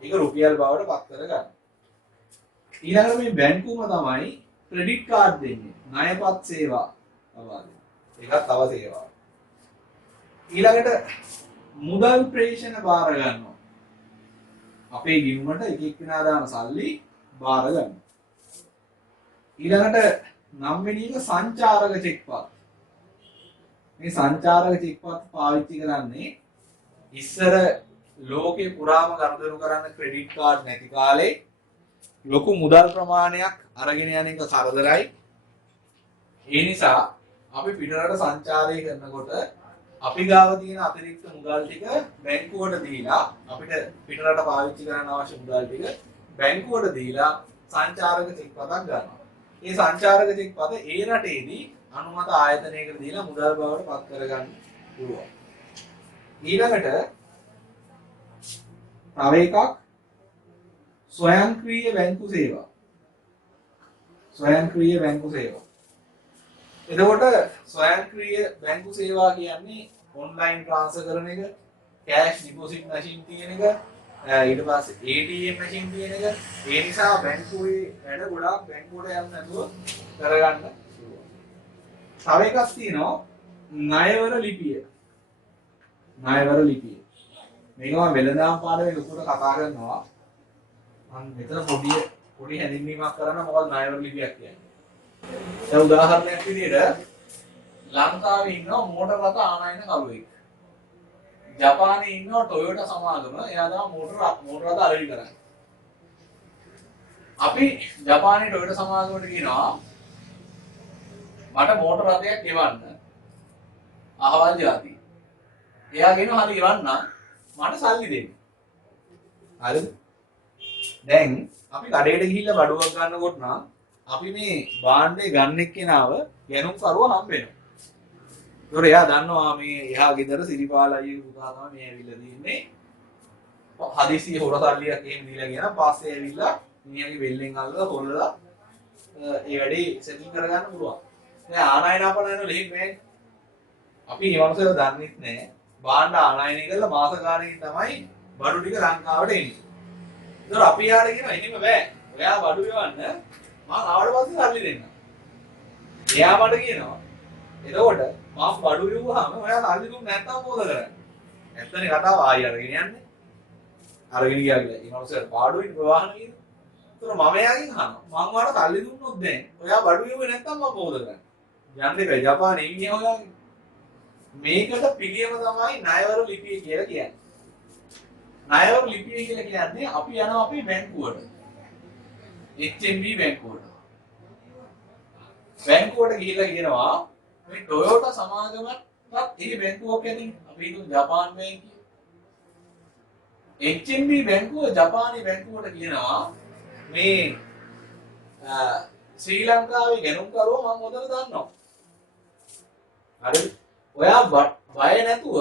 ඒක රුපියල් බවට පත් කරගන්න. ඊළඟට මේ බැංකුවම තමයි ක්‍රෙඩිට් කාඩ් දෙන්නේ. ණයපත් සේවා ලබා දෙන්නේ. ඒකත් තව සේවාවක්. ඊළඟට මුදල් ප්‍රේෂණ බාර ගන්නවා. අපේ ගිණුමට එක එක්කෙනා දාන සල්ලි බාර ගන්නවා. ඊළඟට 9 වෙනි එක සංචාරක චෙක්පත්. මේ සංචාරක චෙක්පත් පාවිච්චි කරන්නේ ඉස්සර ලෝකේ පුරාම ගනුදෙනු කරන්න ක්‍රෙඩිට් කාඩ් නැති කාලේ ලොකු මුදල් ප්‍රමාණයක් අරගෙන යන එක කරදරයි. ඒ නිසා අපි පිටරට සංචාරය කරනකොට අපි ගාව තියෙන අතිරික්ත මුදල් ටික බැංකුවට දීලා අපිට පිටරට පාවිච්චි කරන්න අවශ්‍ය මුදල් ටික බැංකුවට දීලා සංචාරක චෙක්පතක් ගන්නවා. මේ සංචාරක චෙක්පත ඒ රටේදී අනුමත ආයතනයකට දීලා මුදල් බවට පත් කරගන්න පුළුවන්. ඊළඟට තව එකක් ස්වයංක්‍රීය බැංකු සේවා. ස්වයංක්‍රීය බැංකු සේවා. එතකොට ස්වයංක්‍රීය බැංකු සේවා කියන්නේ ඔන්ලයින් ට්‍රාන්ස්ෆර් කරන එක, කෑෂ් ඩිපොසිට් මැෂින් තියෙන එක, ඊට පස්සේ ATM මැෂින් තියෙන එක. ඒ නිසා බැංකුවේ වැඩ ගොඩාක් බැංකුවට යන්න නැතුව කරගන්න පුළුවන්. තව එකක් තියෙනවා ණයවර ලිපිය. ණයවර ලිපිය. මේක මම වෙළඳාම් පාඩමේ ලොකුට කතා කරනවා. මම මෙතන පොඩි හැඳින්වීමක් කරන්න මොකද ණයවර ලිපියක් කියන්නේ. දැන් උදාහරණයක් විදිහට ලංකාවේ ඉන්නවා මෝටර රථ ආනයන කරුවෙක්. ජපානයේ ඉන්නවා ටොයෝටා සමාගම. එයා තමයි මෝටර රථ අරවි කරන්නේ. අපි ජපානයේ ටොයෝටා සමාගමට කියනවා මට මෝටර රථයක් ගෙවන්න. අහවල් જાති. එයා කියනවා හරි ගෙවන්න මට සල්ලි දෙන්න. හරිද? දැන් අපි කඩේට ගිහිල්ලා බඩුවක් ගන්නකොට නම් අපි මේ භාණ්ඩේ ගන්න එක්කෙනාව ගැනුම් කරුව හම්බ වෙනවා. ඒතොර එයා දන්නවා මේ එහා ගෙදර සිරිපාල අයියේ පුතා තමයි මේ ඇවිල්ලා තින්නේ. හදිසියෙ හොර සල්ලියක් එහෙම දීලා ගියා. පස්සේ ඇවිල්ලා මිනිහගේ වෙල්ලෙන් අල්ලලා හොරලා ඒ වැඩේ සෙටල් කරගන්න පුළුවන්. දැන් ආනයන අපනයන ලෙහින් මේ අපි ඊවන්සල දන්නෙත් නෑ. භාණ්ඩ ආනයනය කරලා මාස ගානකින් තමයි බඩු ටික ලංකාවට එන්නේ. ඒතොර අපි යාට කියනවා එහෙම බෑ. ඔයා බඩු ගෙවන්න මම ආවට පස්සේ සල්ලි දෙන්න. එයා මට කියනවා එතකොට මම බඩු ගෙවුවාම ඔයා සල්ලි දුන්නේ නැත්නම් මොකද කරන්නේ? ඇත්තනේ කතාව ආයි අරගෙන යන්නේ. අරගෙන ගියා කියලා. ඊමණසර් පාඩුවේ ප්‍රවාහන කියන. ඒතර මම එයාගෙන් අහනවා. මම ඔයාලට සල්ලි දුන්නොත් දැන් ඔයා බඩු ගෙවුවේ නැත්නම් මම මොකද කරන්නේ? යන්නේ බෑ ජපානයේ ඉන්නේ හොයාගෙන. මේකට පිළියම තමයි ණයවර ලිපිය කියලා කියන්නේ. ණයවර ලිපිය කියලා කියන්නේ අපි යනවා අපේ බැංකුවට. HMB බැංකුවට. බැංකුවට ගිහිල්ලා කියනවා මේ ටොයෝටා සමාගමත් ඒ බැංකුවක් ඇති. අපි හිතමු ජපාන් බැංකුව. HMB බැංකුව ජපානයේ බැංකුවට කියනවා මේ ශ්‍රී ලංකාවේ ගැනුම්කරුව මම හොඳට දන්නවා. හරිද? ඔයා බය නැතුව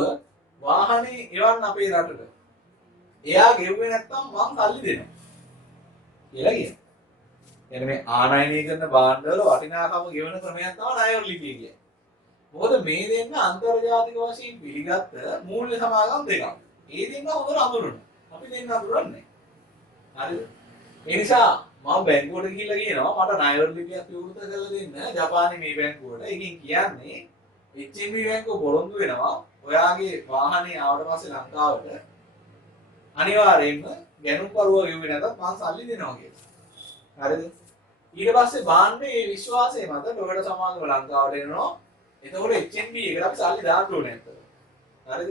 වාහනේ එවන්න අපේ රටට. එයා ගෙව්වේ නැත්තම් මං සල්ලි දෙනවා. කියලා කියනවා. එනේ මේ ආනයනය කරන භාණ්ඩවල වටිනාකම ගෙවන ක්‍රමයක් තමයි ණයවර ලිපිය කියන්නේ. මොකද මේ දෙන්න අන්තර්ජාතික වශයෙන් පිළිගත්ත මූල්‍ය සමාගම් දෙකක්. ඒ දෙන්න හොඳට අඳුරනවා. අපි දෙන්න අඳුරන්නේ. හරිද? ඒ නිසා මම බැංකුවට ගිහිල්ලා කියනවා මට ණයවර ලිපියක් විවෘත කරලා දෙන්න ජපානයේ මේ බැංකුවට. ඒකෙන් කියන්නේ HMB බැංකුව පොරොන්දු වෙනවා ඔයාගේ වාහනේ ආවට පස්සේ ලංකාවට අනිවාර්යයෙන්ම ගැනුම්කරුව ගෙවුවේ නැත්නම් මං සල්ලි දෙනවා කියලා. හරිද? ඊට පස්සේ භාණ්ඩේ මේ විශ්වාසය මත ටොයෝටා සමාගම ලංකාවට එනවා. එතකොට HMB එකට අපි සල්ලි දාන්න ඕනේ නැත්තද? හරිද?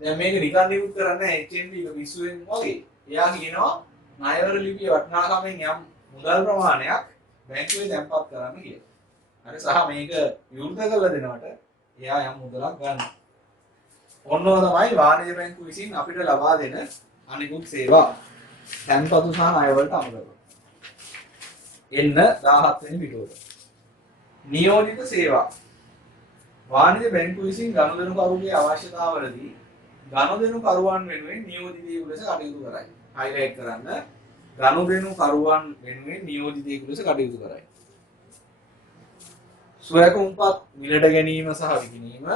දැන් මේක නිකන් නිකුත් කරන්නේ HMB එක පිස්සුවෙන් වගේ. එයා කියනවා ණයවර ලිපිය වටිනාකමෙන් යම් මුදල් ප්‍රමාණයක් බැංකුවේ තැන්පත් කරන්න කියලා. හරි සහ මේක විවෘත කරලා දෙනවට එයා යම් මුදලක් ගන්නවා. ඔන්නෝ තමයි වාණිජ බැංකුව විසින් අපිට ලබා දෙන අනිකුත් සේවා. තැන්පතු සහ ණය වලට අමතරව. එන්න 17 වෙනි පිටුවට. නියෝජිත සේවා. වාණිජ බැංකුව විසින් ගනුදෙනුකරුගේ අවශ්‍යතාවලදී ගනුදෙනුකරුවන් වෙනුවෙන් නියෝජිතයෙකු ලෙස කටයුතු කරයි. හයිලයිට් කරන්න. ගනුදෙනුකරුවන් වෙනුවෙන් නියෝජිතයෙකු ලෙස කටයුතු කරයි. ස්වයංපත් මිලට ගැනීම සහ විකිණීම,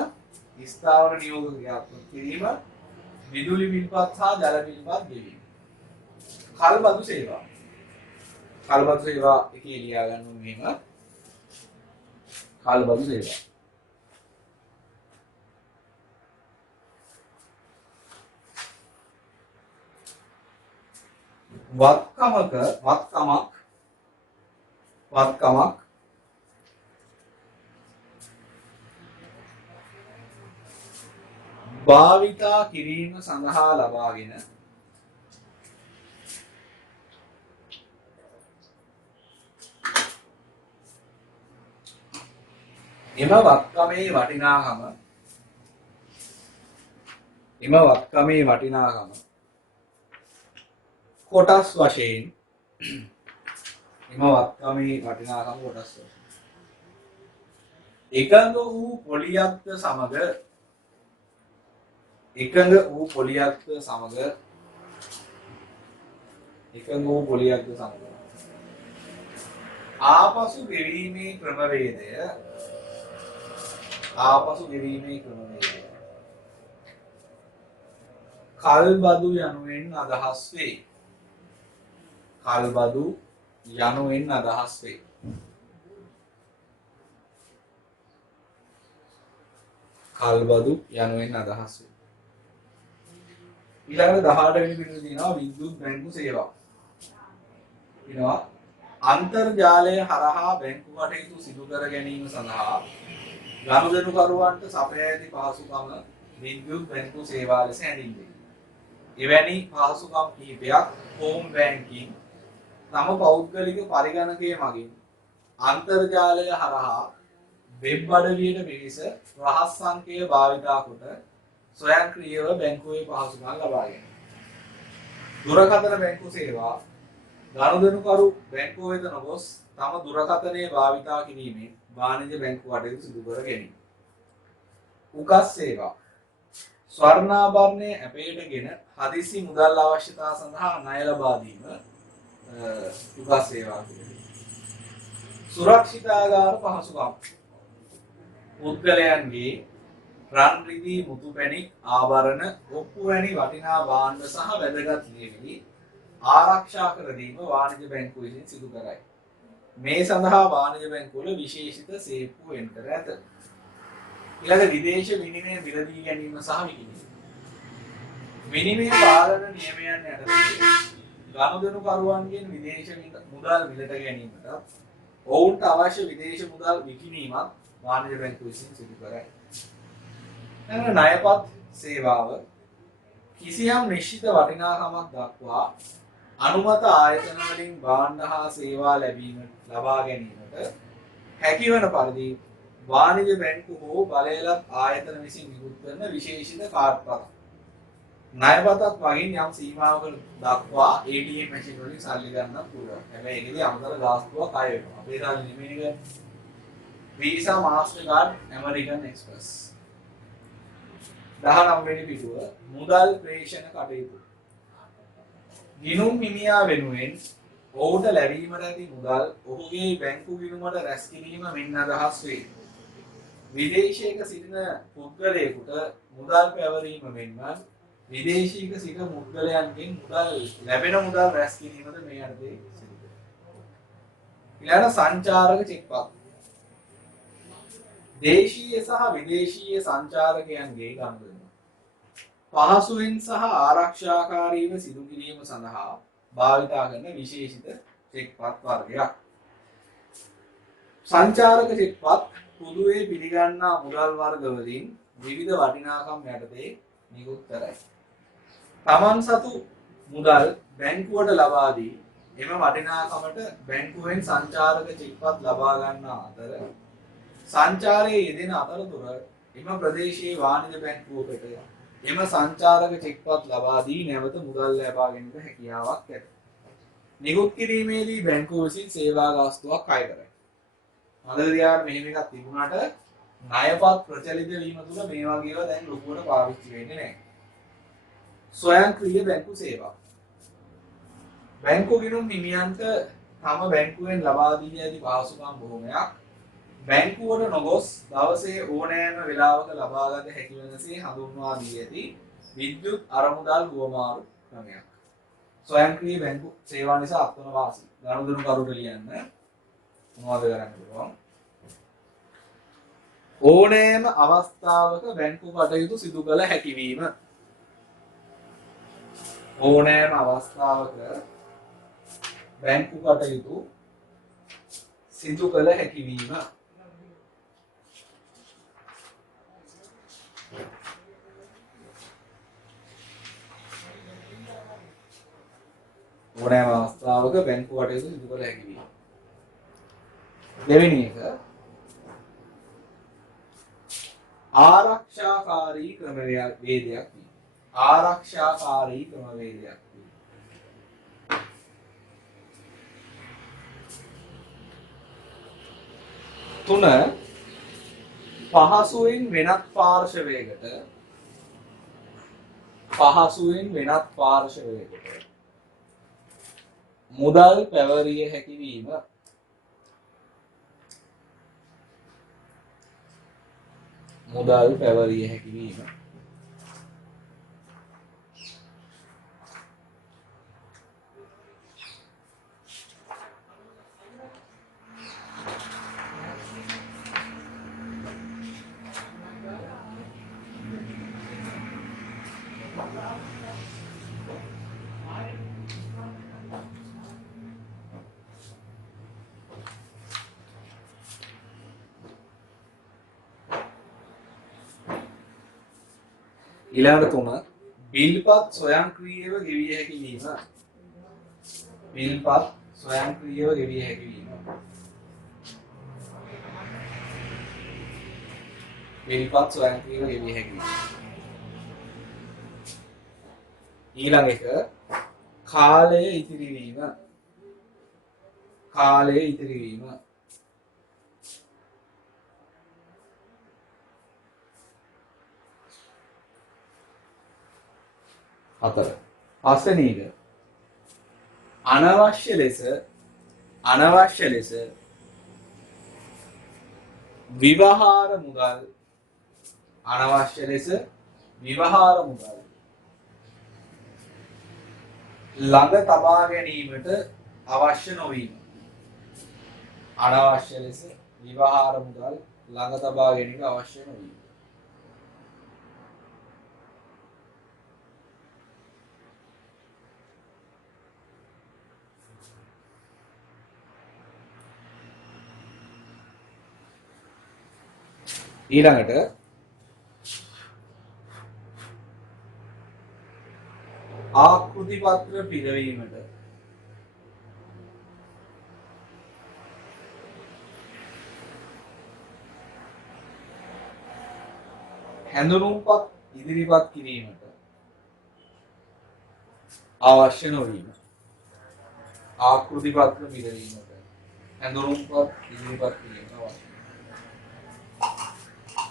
ස්ථාවර නියෝග ක්‍රියාත්මක කිරීම, විදුලි බිල්පත් සහ ජල බිල්පත් ගෙවීම. කල්බදු සේවා. කල්බදු සේවා එකේ ලියා ගන්න මෙහෙම. කල්බදු සේවා. වත්කමක් භාවිතා කිරීම සඳහා ලබාගෙන එම වත්කමේ වටිනාකම කොටස් වශයෙන් එකඟ වූ පොලියක්ද සමග ආපසු ගෙවීමේ ක්‍රමවේදය කල්බදු යනුවෙන් අදහස් වේ. කල්බදු යනුවෙන් අදහස් වේ. කල්බදු යනුවෙන් අදහස් වේ. ඊළඟට 18 වෙනි පිටුවේ තියෙනවා විද්‍යුත් බැංකු සේවා. ඊනවා අන්තර්ජාලය හරහා බැංකු කටයුතු සිදු කර ගැනීම සඳහා ගනුදෙනුකරුවන්ට සපයා ඇති පහසුකම විද්‍යුත් බැංකු සේවා ලෙස හැඳින්වේ. එවැනි පහසුකම් කිහිපයක් හෝම් බැංකින් තම පෞද්ගලික පරිගණකය මගින් අන්තර්ජාලය හරහා වෙබ් අඩවියට පිවිස රහස් සංකේය භාවිතා කොට ස්වයංක්‍රීයව බැංකුවේ පහසුකම් ලබා ගැනීම. දුරකථන බැංකු සේවා ගනුදෙනුකරු බැංකුව වෙත නොගොස් තම දුරකථනය භාවිතා කිරීමෙන් වාණිජ බැංකු කටයුතු සිදු කර ගැනීම. උකස් සේවා ස්වර්ණාභරණය අපේටගෙන හදිසි මුදල් අවශ්‍යතා සඳහා ණය ලබා දීම උකස් සේවා කියනවා. සුරක්ෂිතාගාර පහසුකම් පුද්ගලයන්ගේ රන් රිදී මුතු පැණි ආභරණ ඔප්පු වැනි වටිනා භාණ්ඩ සහ වැදගත් ලියවිලි ආරක්ෂා කර දීම වාණිජ බැංකුව විසින් සිදු කරයි. මේ සඳහා වාණිජ බැංකුවල විශේෂිත සේප්පු වෙන් කර ඇත. ඊළඟ විදේශ විනිමය මිලදී ගැනීම සහ විකිණීම. විනිමය පාලන නියමයන් යටතේ ගනුදෙනුකරුවන්ගෙන් විදේශ මුදල් මිලට ගැනීමට ඔවුන්ට අවශ්‍ය විදේශ මුදල් විකිණීමත් වාණිජ බැංකුව විසින් සිදු කරයි. ණයපත් සේවාව කිසියම් නිශ්චිත වටිනාකමක් දක්වා අනුමත ආයතන වලින් භාණ්ඩ හා සේවා ලබා ගැනීමට හැකිවන පරිදි වාණිජ බැංකු හෝ බලයලත් ආයතන විසින් නිකුත් කරන විශේෂිත කාඩ් පත. ණයපතක් වගින් යම් සීමාවකට දක්වා ATM මැෂින් වලින් සල්ලි ගන්න පුළුවන්. හැබැයි ඒකදී අමතර ගාස්තුවක් අය වෙනවා. අපේ සල්ලි නෙමෙයි Visa, Mastercard, American Express. 19 වෙනි පිටුව මුදල් ප්‍රේෂණ කටයුතු. ගිණුම් හිමියා වෙනුවෙන් ඔහුට ලැබීමට ඇති මුදල් ඔහුගේ බැංකු ගිණුමට රැස් කිරීම මෙන් අදහස් වේ. විදේශයක සිටින පුද්ගලයෙකුට මුදල් පැවරීම මෙන්ම විදේශීක සිට පුද්ගලයන්ගෙන් ලැබෙන මුදල් රැස් කිරීමද මේ අර්ථයේ සිදු වෙනවා. ඊළඟ සංචාරක චෙක්පත්. දේශීය සහ විදේශීය සංචාරකයන්ගේ ගනුදෙනු පහසුවෙන් සහ ආරක්ෂාකාරීව සිදු කිරීම සඳහා භාවිතා කරන විශේෂිත චෙක්පත් වර්ගයක්. සංචාරක චෙක්පත් පොදුවේ පිළිගන්නා මුදල් වර්ග වලින් විවිධ වටිනාකම් යටතේ නිකුත් කරයි. තමන් සතු මුදල් බැංකුවට ලබා දී එම වටිනාකමට බැංකුවෙන් සංචාරක චෙක්පත් ලබා ගන්නා අතර සංචාරයේ යෙදෙන අතරතුර එම ප්‍රදේශයේ වාණිජ බැංකුවකට එම සංචාරක චෙක්පත් ලබා දී නැවත මුදල් ලබා ගැනීමට හැකියාවක් ඇත. නිකුත් කිරීමේදී බැංකුව විසින් සේවා ගාස්තුවක් අය කරයි. මන්දරියාට මෙහෙම එකක් තිබුණාට ණයපත් ප්‍රචලිත වීම තුළ මේ වගේ ඒවා දැන් ලොකුවට පාවිච්චි වෙන්නේ නැහැ. ස්වයංක්‍රීය බැංකු සේවා. බැංකු ගිණුම් හිමියන්ට තම බැංකුවෙන් ලබා දී ඇති පහසුකම් බොහෝමයක් බැංකුවට නොගොස් දවසේ ඕනෑම වෙලාවක ලබා ගත හැකි වෙනසේ හඳුන්වා දී ඇති විද්‍යුත් අරමුදල් හුවමාරු ක්‍රමයක්. ස්වයංක්‍රීය බැංකු සේවා නිසා අත්වන වාසි. ගනුදෙනුකරුට ලියන්න මොනවද කරන්න පුළුවන්? ඕනෑම අවස්ථාවක බැංකු කටයුතු සිදු කළ හැකි වීම. ඕනෑම අවස්ථාවක බැංකු කටයුතු සිදු කළ හැකි වීම. ඕනෑම අවස්ථාවක බැංකු කටයුතු සිදු කළ හැකි වීම. දෙවෙනි එක ආරක්ෂාකාරී ක්‍රමවේදයක්. ආරක්ෂාකාරී ක්‍රමවේදයක්. තුන පහසුවෙන් වෙනත් පාර්ශවයකට මුදල් පැවරිය හැකි වීම. මුදල් පැවරිය හැකි වීම. ඊළඟට 3 බිල්පත් ස්වයංක්‍රීයව ගෙවිය හැකි වීම. බිල්පත් ස්වයංක්‍රීයව ගෙවිය හැකි වීම. බිල්පත් ස්වයංක්‍රීයව ගෙවිය හැකි වීම. ඊළඟ එක කාලය ඉතිරි වීම. කාලය ඉතිරි වීම. 4 පස්වෙනි එක අනවශ්‍ය ලෙස විවහාර මුදල් අනවශ්‍ය ලෙස විවහාර මුදල් ළඟ තබා ගැනීමට අවශ්‍ය නොවීම. අනවශ්‍ය ලෙස විවහාර මුදල් ළඟ තබා ගැනීමට අවශ්‍ය නොවීම. ඊළඟට ආකෘති පත්‍ර පිරවීමට හැඳුනුම්පත් ඉදිරිපත් කිරීමට අවශ්‍ය නොවීම. ආකෘති පත්‍ර පිරවීමට හැඳුනුම්පත් ඉදිරිපත් කිරීමට අවශ්‍ය.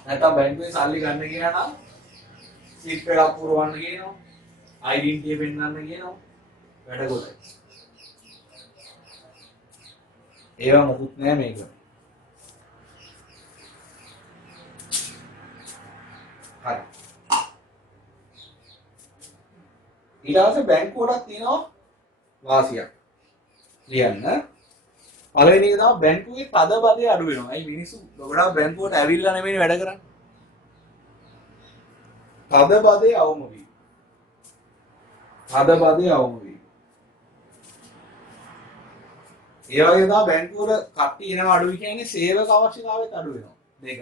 නැත්නම් බැංකුවේ සල්ලි ගන්න ගියා නම් ස්ලිප් එකක් පුරවන්න කියනවා. ඩෙන්ටිටි පෙන්නන්න කියනවා. වැඩ ගොඩයි. ඒවා මොකුත් නෑ මේක. හරි. ඊළඟට බැංකුවටත් තියෙනවා වාසියක්. ලියන්න. පළවෙනි එක තමයි බැංකුවේ තද බදේ අඩු වෙනවා. අයි මිනිස්සු ගොඩාක් බැංකුවට ඇවිල්ලා නෙමෙයි වැඩ කරන්නේ. තද බදේ අවම වීම. තද බදේ අවම වීම. ඒ වගේ තමයි බැංකුවල කට්ටිය එනවා අඩුයි කියන්නේ සේවක අවශ්‍යතාවයත් අඩු වෙනවා. මේක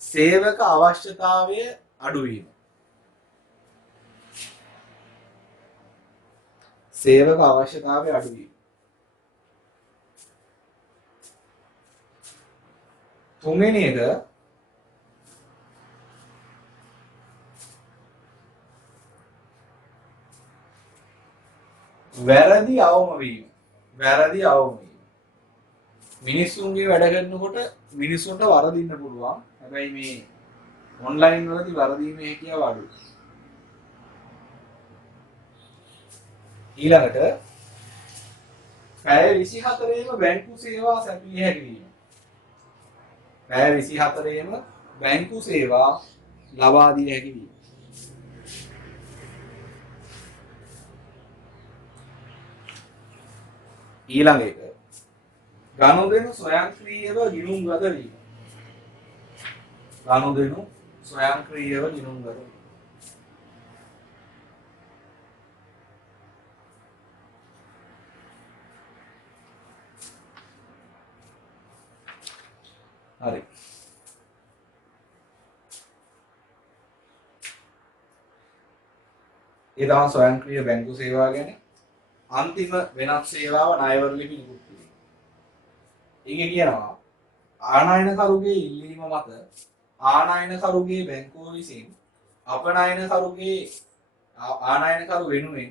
සේවක අවශ්‍යතාවය අඩු වීම. සේවක අවශ්‍යතාවය අඩු වීම. තුන්වෙනි එක වැරදි අවම වීම. වැරදි අවම වීම. මිනිස්සුන්ගේ වැඩ කරනකොට මිනිස්සුන්ට වරදින්න පුළුවන්. හැබැයි මේ ඔන්ලයින් වලදී වරදීමේ හැකියාව අඩුයි. ඊළඟට පැය 24ේම බැංකු සේවා සැපිය හැකි වීම. පැය 24ේම බැංකු සේවා ලබා දිය හැකි වීම. ඊළඟ එක ගනුදෙනු ස්වයංක්‍රීයව ගිණුම් ගත වීම. ගනුදෙනු ස්වයංක්‍රීයව ගිණුම් ගත වීම. හරි. ඒ තමයි ස්වයංක්‍රීය බැංකු සේවා ගැන. අන්තිම වෙනත් සේවාව ණයවර ලිපි නිකුත් කිරීම. ඒකේ කියනවා ආනයනකරුගේ ඉල්ලීම මත ආනයනකරුගේ බැංකුව විසින් අපනයනකරුගේ ආනයනකරු වෙනුවෙන්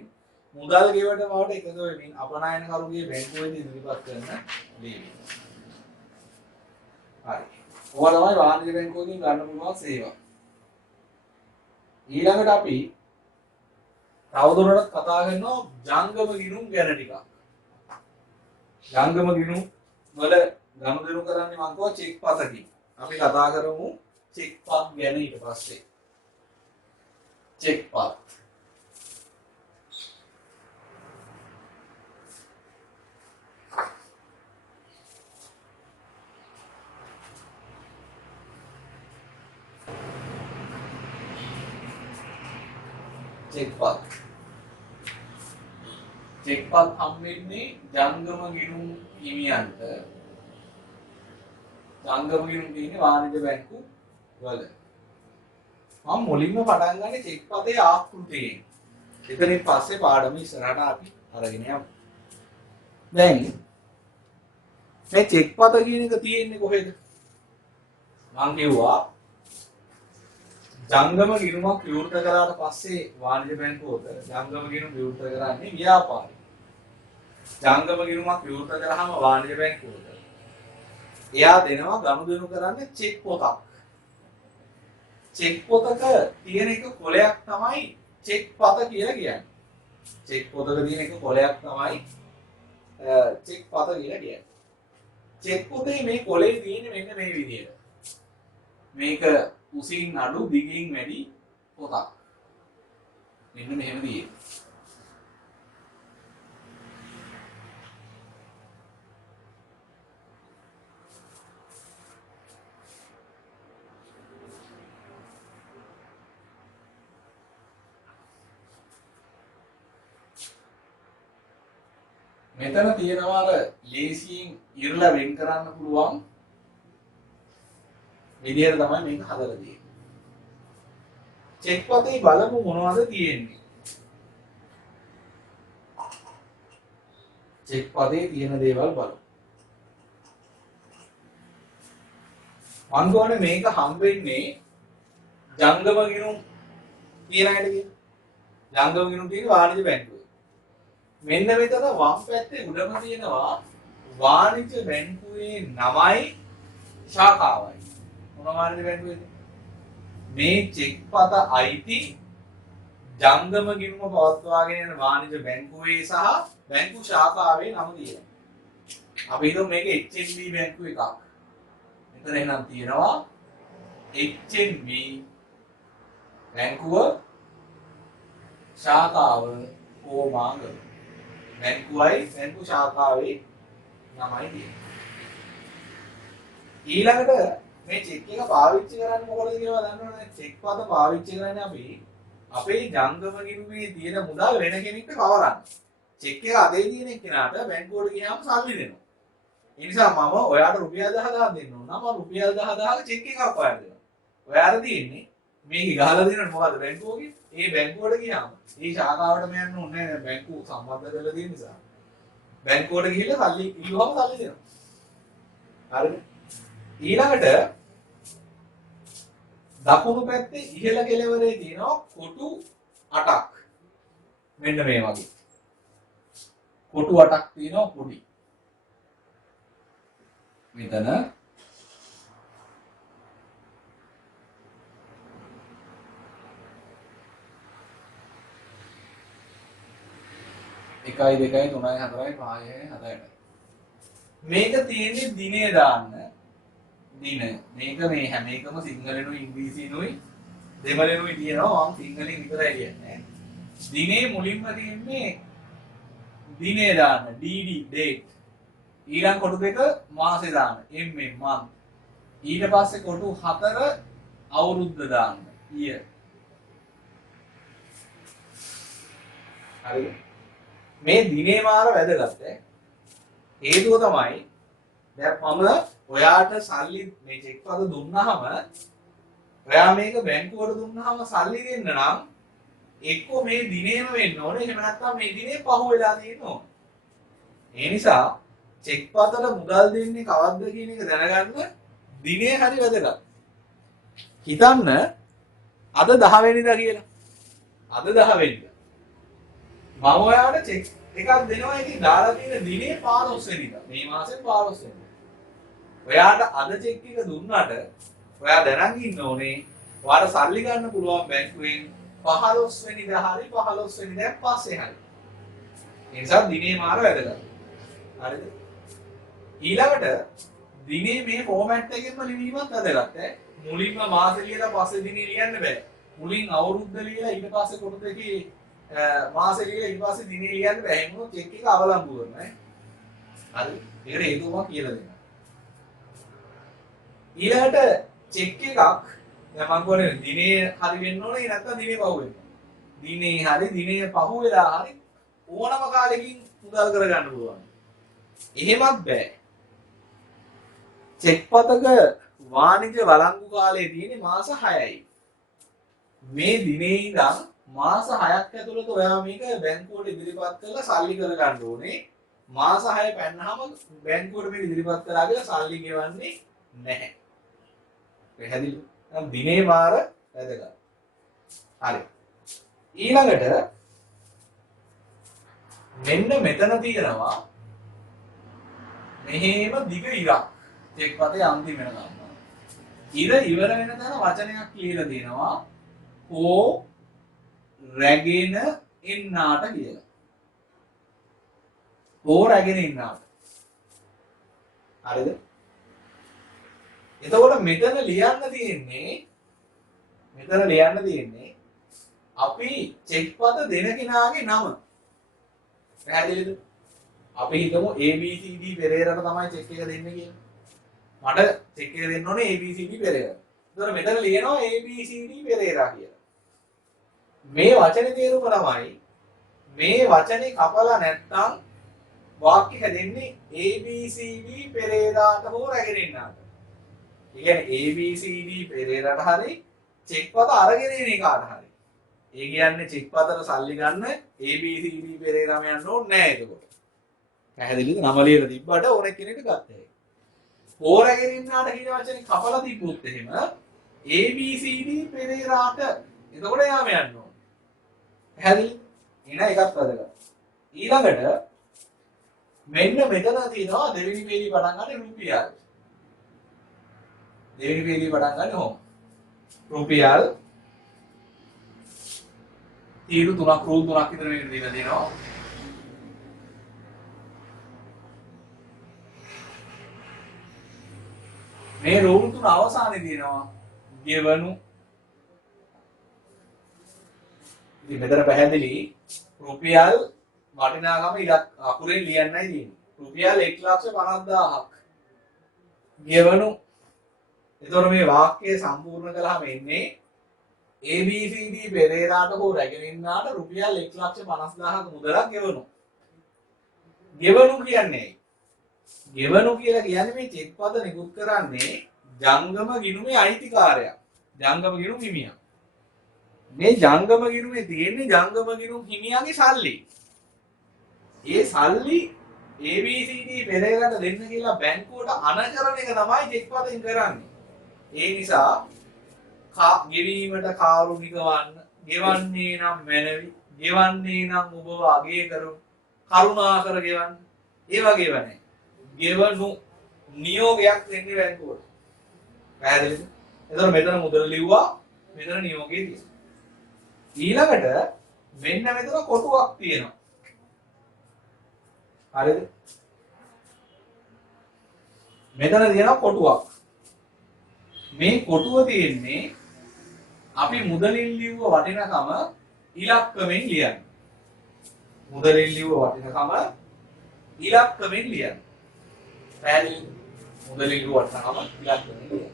මුදල් ගෙවට බවට එකතු වෙමින් අපනයනකරුගේ බැංකුවෙන් ඉදිරිපත් කරන ලිපි. හරි. ඔය තමයි වාණිජ බැංකුවකින් ගන්න පුළුවන් සේවා. ඊළඟට අපි තවදුරටත් කතා කරනවා ජංගම ගිණුම් ගැන ටිකක්. ජංගම ගිණුම් වල ගනුදෙනු කරන්නේ මම කිව්වා චෙක් පතකින්. අපි කතා කරමු චෙක් පත් ගැන ඊට පස්සේ. චෙක් පත්. චෙක්පත්. චෙක්පත් හම්බෙන්නේ ජංගම ගිණුම් හිමියන්ට. ජංගම ගිණුම් තියෙන්නේ වාණිජ බැංකු වල. මම මුලින්ම පටන් ගන්නේ චෙක් පතේ ආකෘතියෙන්. එතනින් පස්සේ පාඩම ඉස්සරහට අපි අරගෙන යමු. දැන් මේ චෙක් පත කියන එක තියෙන්නේ කොහෙද? මම කිව්වා ජංගම ගිණුමක් විවෘත කළාට පස්සේ වාණිජ බැංකුවක ජංගම ගිණුම විවෘත කරන්නේ ව්‍යාපාරي. ජංගම ගිණුමක් විවෘත කරාම වාණිජ බැංකුවක එයා දෙනවා ගනුදෙනු කරන්නේ චෙක් පොතක්. චෙක් පොතක තියෙන එක කොලයක් තමයි චෙක් පත කියලා කියන්නේ. චෙක් පොතක තියෙන එක කොලයක් තමයි චෙක් පත කියලා කියන්නේ. චෙක් පොතේ මේ කොලේ තියෙන්නේ මෙන්න මේ විදිහට. මේක උසින් අඩු දිගින් වැඩි පොතක්. මෙන්න මෙහෙම තියෙන්නේ. මෙතන තියෙනවා අර ලේසියෙන් ඉරලා වෙන් කරන්න පුළුවන් විදියට තමයි මේක හදලා තියෙන්නේ. චෙක් පතේ බලමු මොනවද තියෙන්නේ. චෙක් පතේ තියෙන දේවල් බලමු. අන්තිමට මේක හම්බෙන්නේ ජංගම ගිණුම් කියන අයට කියන. ජංගම ගිණුම් තියෙන වාණිජ බැංකුවේ. මෙන්න මෙතන වම් පැත්තේ උඩම තියෙනවා වාණිජ බැංකුවේ නමයි ශාඛාවයි. මොන වාණිජ බැංකුවේද? මේ චෙක් පත අයිති ජංගම ගිණුම පවත්වාගෙන යන වාණිජ බැංකුවේ සහ බැංකු ශාඛාවේ නම තියෙනවා. අපි හිතමු මේක HNB බැංකුව එකක්. මෙතන එහෙනම් තියෙනවා HNB බැංකුව ශාඛාව ඕමාංග. බැංකුවයි බැංකු ශාඛාවේ නමයි තියෙන්නේ. ඊළඟට මේ චෙක් එක පාවිච්චි කරන්නේ මොකටද කියලා දන්නවනේ. චෙක් පත පාවිච්චි කරන්නේ අපි අපේ ජංගම ගිණුමේ තියෙන මුදල් වෙන කෙනෙක්ට කවරන්න. චෙක් එක අතේ තියෙන කෙනාට බැංකුවට ගියාම සල්ලි දෙනවා. ඒ නිසා මම ඔයාට රුපියල් 10000ක් දෙන්න ඕන. මම රුපියල් 10000ක චෙක් එකක් ඔයාලට දෙනවා. ඔයාට තියෙන්නේ මේක ගහලා දෙන්න මොකද බැංකුවකින්? ඒ බැංකුවට ගියාම ඒ ශාඛාවටම යන්න ඕනේ නැහැ. බැංකුව සම්බන්ධ කරලා තියෙන නිසා. බැංකුවට ගිහිල්ලා සල්ලි ඉල්ලුවම සල්ලි දෙනවා. හරිද? ඊළඟට දකුණු පැත්තේ ඉහළ කෙළවරේ තියෙනවා කොටු 8ක්. මෙන්න මේ වගේ. කොටු 8ක් තියෙනවා පොඩි. මෙතන එකයි දෙකයි තුනයි හතරයි පහයි හතයි. මේක තියෙන්නේ දිනේ දාන්න. දින. මේක මේ හැම එකම සිංහලෙනුයි ඉංග්‍රීසියෙනුයි දෙමළෙනුයි තියෙනවා. මම සිංහලෙන් විතරයි කියන්නේ. දිනේ මුලින්ම තියෙන්නේ දිනේ දාන්න. DD date. ඊළඟ කොටු දෙක මාසේ දාන්න. MM month. ඊට පස්සේ කොටු 4 අවුරුද්ද දාන්න. year. හරිද? මේ දිනේ මාර වැදගත් ඈ. හේතුව තමයි දැන් මම ඔයාට සල්ලි මේ චෙක් පත දුන්නාම ඔයා මේක බැංකුවට දුන්නාම සල්ලි දෙන්න නම් එක්කෝ මේ දිනේම වෙන්න ඕනේ. එහෙම නැත්නම් මේ දිනේ පහු වෙලා තියෙනවා. ඒ නිසා චෙක් පතට මුදල් දෙන්නේ කවද්ද කියන එක දැනගන්න දිනේ හරි වැදගත්. හිතන්න අද 10 වෙනිදා කියලා. අද 10 වෙනිදා. මම ඔයාලට චෙක් එකක් දෙනවා. ඉතින් දාලා තියෙන දිනේ 15 වෙනිදා. මේ මාසේ 15 වෙනිදා. ඔයාට අද චෙක් එක දුන්නාට ඔයා දැනන් ඉන්න ඕනේ ඔයාට සල්ලි ගන්න පුළුවන් බැංකුවෙන් 15 වෙනිදා හරි 15 වෙනිදා පස්සේ හරි. ඒ නිසා දිනේ මාර වැදගත්. හරිද? ඊළඟට දිනේ මේ ෆෝමැට් එකෙන්ම ලිවීමත් වැදගත් ඈ. මුලින්ම මාසේ ලියලා පස්සේ දිනේ ලියන්න බෑ. මුලින් අවුරුද්ද ලියලා ඊට පස්සේ කොටු දෙකේ මාසේ ලියලා ඊට පස්සේ දිනේ ලියන්න බෑ. එහෙනම් චෙක් එක අවලංගු කරනවා ඈ. හරි? ඒකට හේතුවක් කියලා දෙන්න. ඊළඟට චෙක් එකක් දැන් මම කියන්නේ දිනේ හරි වෙන්න ඕනේ නැත්නම් දිනේ පහු වෙන්න. දිනේ හරි දිනේ පහු වෙලා හරි ඕනම කාලෙකින් මුදල් කරගන්න පුළුවන්. එහෙමත් බෑ. චෙක් පතක වාණිජ වළංගු කාලය තියෙන්නේ මාස 6යි. මේ දිනේ ඉඳන් මාස 6ක් ඇතුළත ඔයා මේක බැංකුවට ඉදිරිපත් කරලා සල්ලි කරගන්න ඕනේ. මාස 6 පැන්නාම බැංකුවට මේක ඉදිරිපත් කරලා කියලා සල්ලි ගෙවන්නේ නැහැ. පැහැදිලිද? නම් දිනේ මාර වැදගත්. හරි. ඊළඟට මෙන්න මෙතන තියෙනවා මෙහෙම දිග ඉරක්. චෙක් පතේ අන්තිම වෙනකම්. ඉර ඉවර වෙන තැන වචනයක් කියලා දෙනවා. හෝ රැගෙන එන්නාට කියලා. හෝ රැගෙන එන්නාට. හරිද? එතකොට මෙතන ලියන්න තියෙන්නේ අපි චෙක් පත දෙන කෙනාගේ නම. පැහැදිලිද? අපි හිතමු ABCD පෙරේරාට තමයි චෙක් එක දෙන්නේ කියලා. මට චෙක් එක දෙන්න ඕනේ ABCD පෙරේරා. එතකොට මෙතන ලියනවා ABCD පෙරේරා කියලා. මේ වචනේ තේරුම තමයි මේ වචනේ කපලා නැත්නම් වාක්‍ය හැදෙන්නේ ABCD පෙරේරාට හෝ රැගෙන ඉන්නාට. ඒ කියන්නේ ABCD පෙරේරාට හරි චෙක් පත අරගෙන ඉන්න එකාට හරි. ඒ කියන්නේ චෙක් පතට සල්ලි ගන්න ABCD පෙරේරාම යන්න ඕනේ නැහැ එතකොට. පැහැදිලිද? නම ලියලා තිබ්බට ඕන කෙනෙක්ට ගත්ත හැකියි. හෝ රැගෙන ඉන්නාට කියන වචනේ කපලා තිබ්බොත් එහෙම ABCD පෙරේරාට එතකොට යාම යන්න ඕනේ. පැහැදිලි? එන එකක් වැදගත්. ඊළඟට මෙන්න මෙතන තියෙනවා දෙවෙනි පේලිය පටන් ගන්න රුපියල්. දෙවෙනි පේලිය පටන් ගන්න කොහොම? රුපියල් තීරු තුනක් රූල් තුනක් විතර මේක දීලා දෙනවා. මේ රූල් තුන අවසානයේ තියෙනවා ගෙවනු. ඉතින් මෙතන පැහැදිලි රුපියල් වටිනාකම ඉලක්ක අකුරෙන් ලියන්නයි තියෙන්නේ. රුපියල් 1,50,000ක් ගෙවනු. එතකොට මේ වාක්‍යය සම්පූර්ණ කළාම එන්නේ ABCD පෙරේරාට හෝ රැගෙන ඉන්නාට රුපියල් 1,50,000ක මුදලක් ගෙවනු. ගෙවනු කියන්නේ කියලා කියන්නේ මේ චෙක් පත නිකුත් කරන්නේ ජංගම ගිණුමේ අයිතිකාරයා. ජංගම ගිණුම් හිමියා. මේ ජංගම ගිණුමේ තියෙන්නේ ජංගම ගිණුම් හිමියාගේ සල්ලි. ඒ සල්ලි ABCD පෙරේරාට දෙන්න කියලා බැංකුවට අණ කරන එක තමයි චෙක් පතෙන් කරන්නේ. ඒ නිසා ගෙවීමට කාරුණික වන්න, ගෙවන්නේ නම් මැනවි, ගෙවන්නේ නම් ඔබව අගය කරු, කරුණාකර ගෙවන්න. ඒ වගේව නැහැ. ගෙවනු නියෝගයක් දෙන්නේ බැංකුවට. පැහැදිලිද? එතකොට මෙතන මුදල ලිව්වා, මෙතන නියෝගය තියෙනවා. ඊළඟට මෙන්න මෙතන කොටුවක් තියෙනවා. හරිද? මෙතන තියෙනවා කොටුවක්. මේ කොටුව තියෙන්නේ අපි මුදලින් ලිව්ව වටිනකම ඉලක්කමෙන් ලියන්න. මුදලින් ලිව්ව වටිනකම ඉලක්කමෙන් ලියන්න. පැහැදිලිද? මුදලින් ලිව්ව වටිනකම ඉලක්කමෙන් ලියන්න.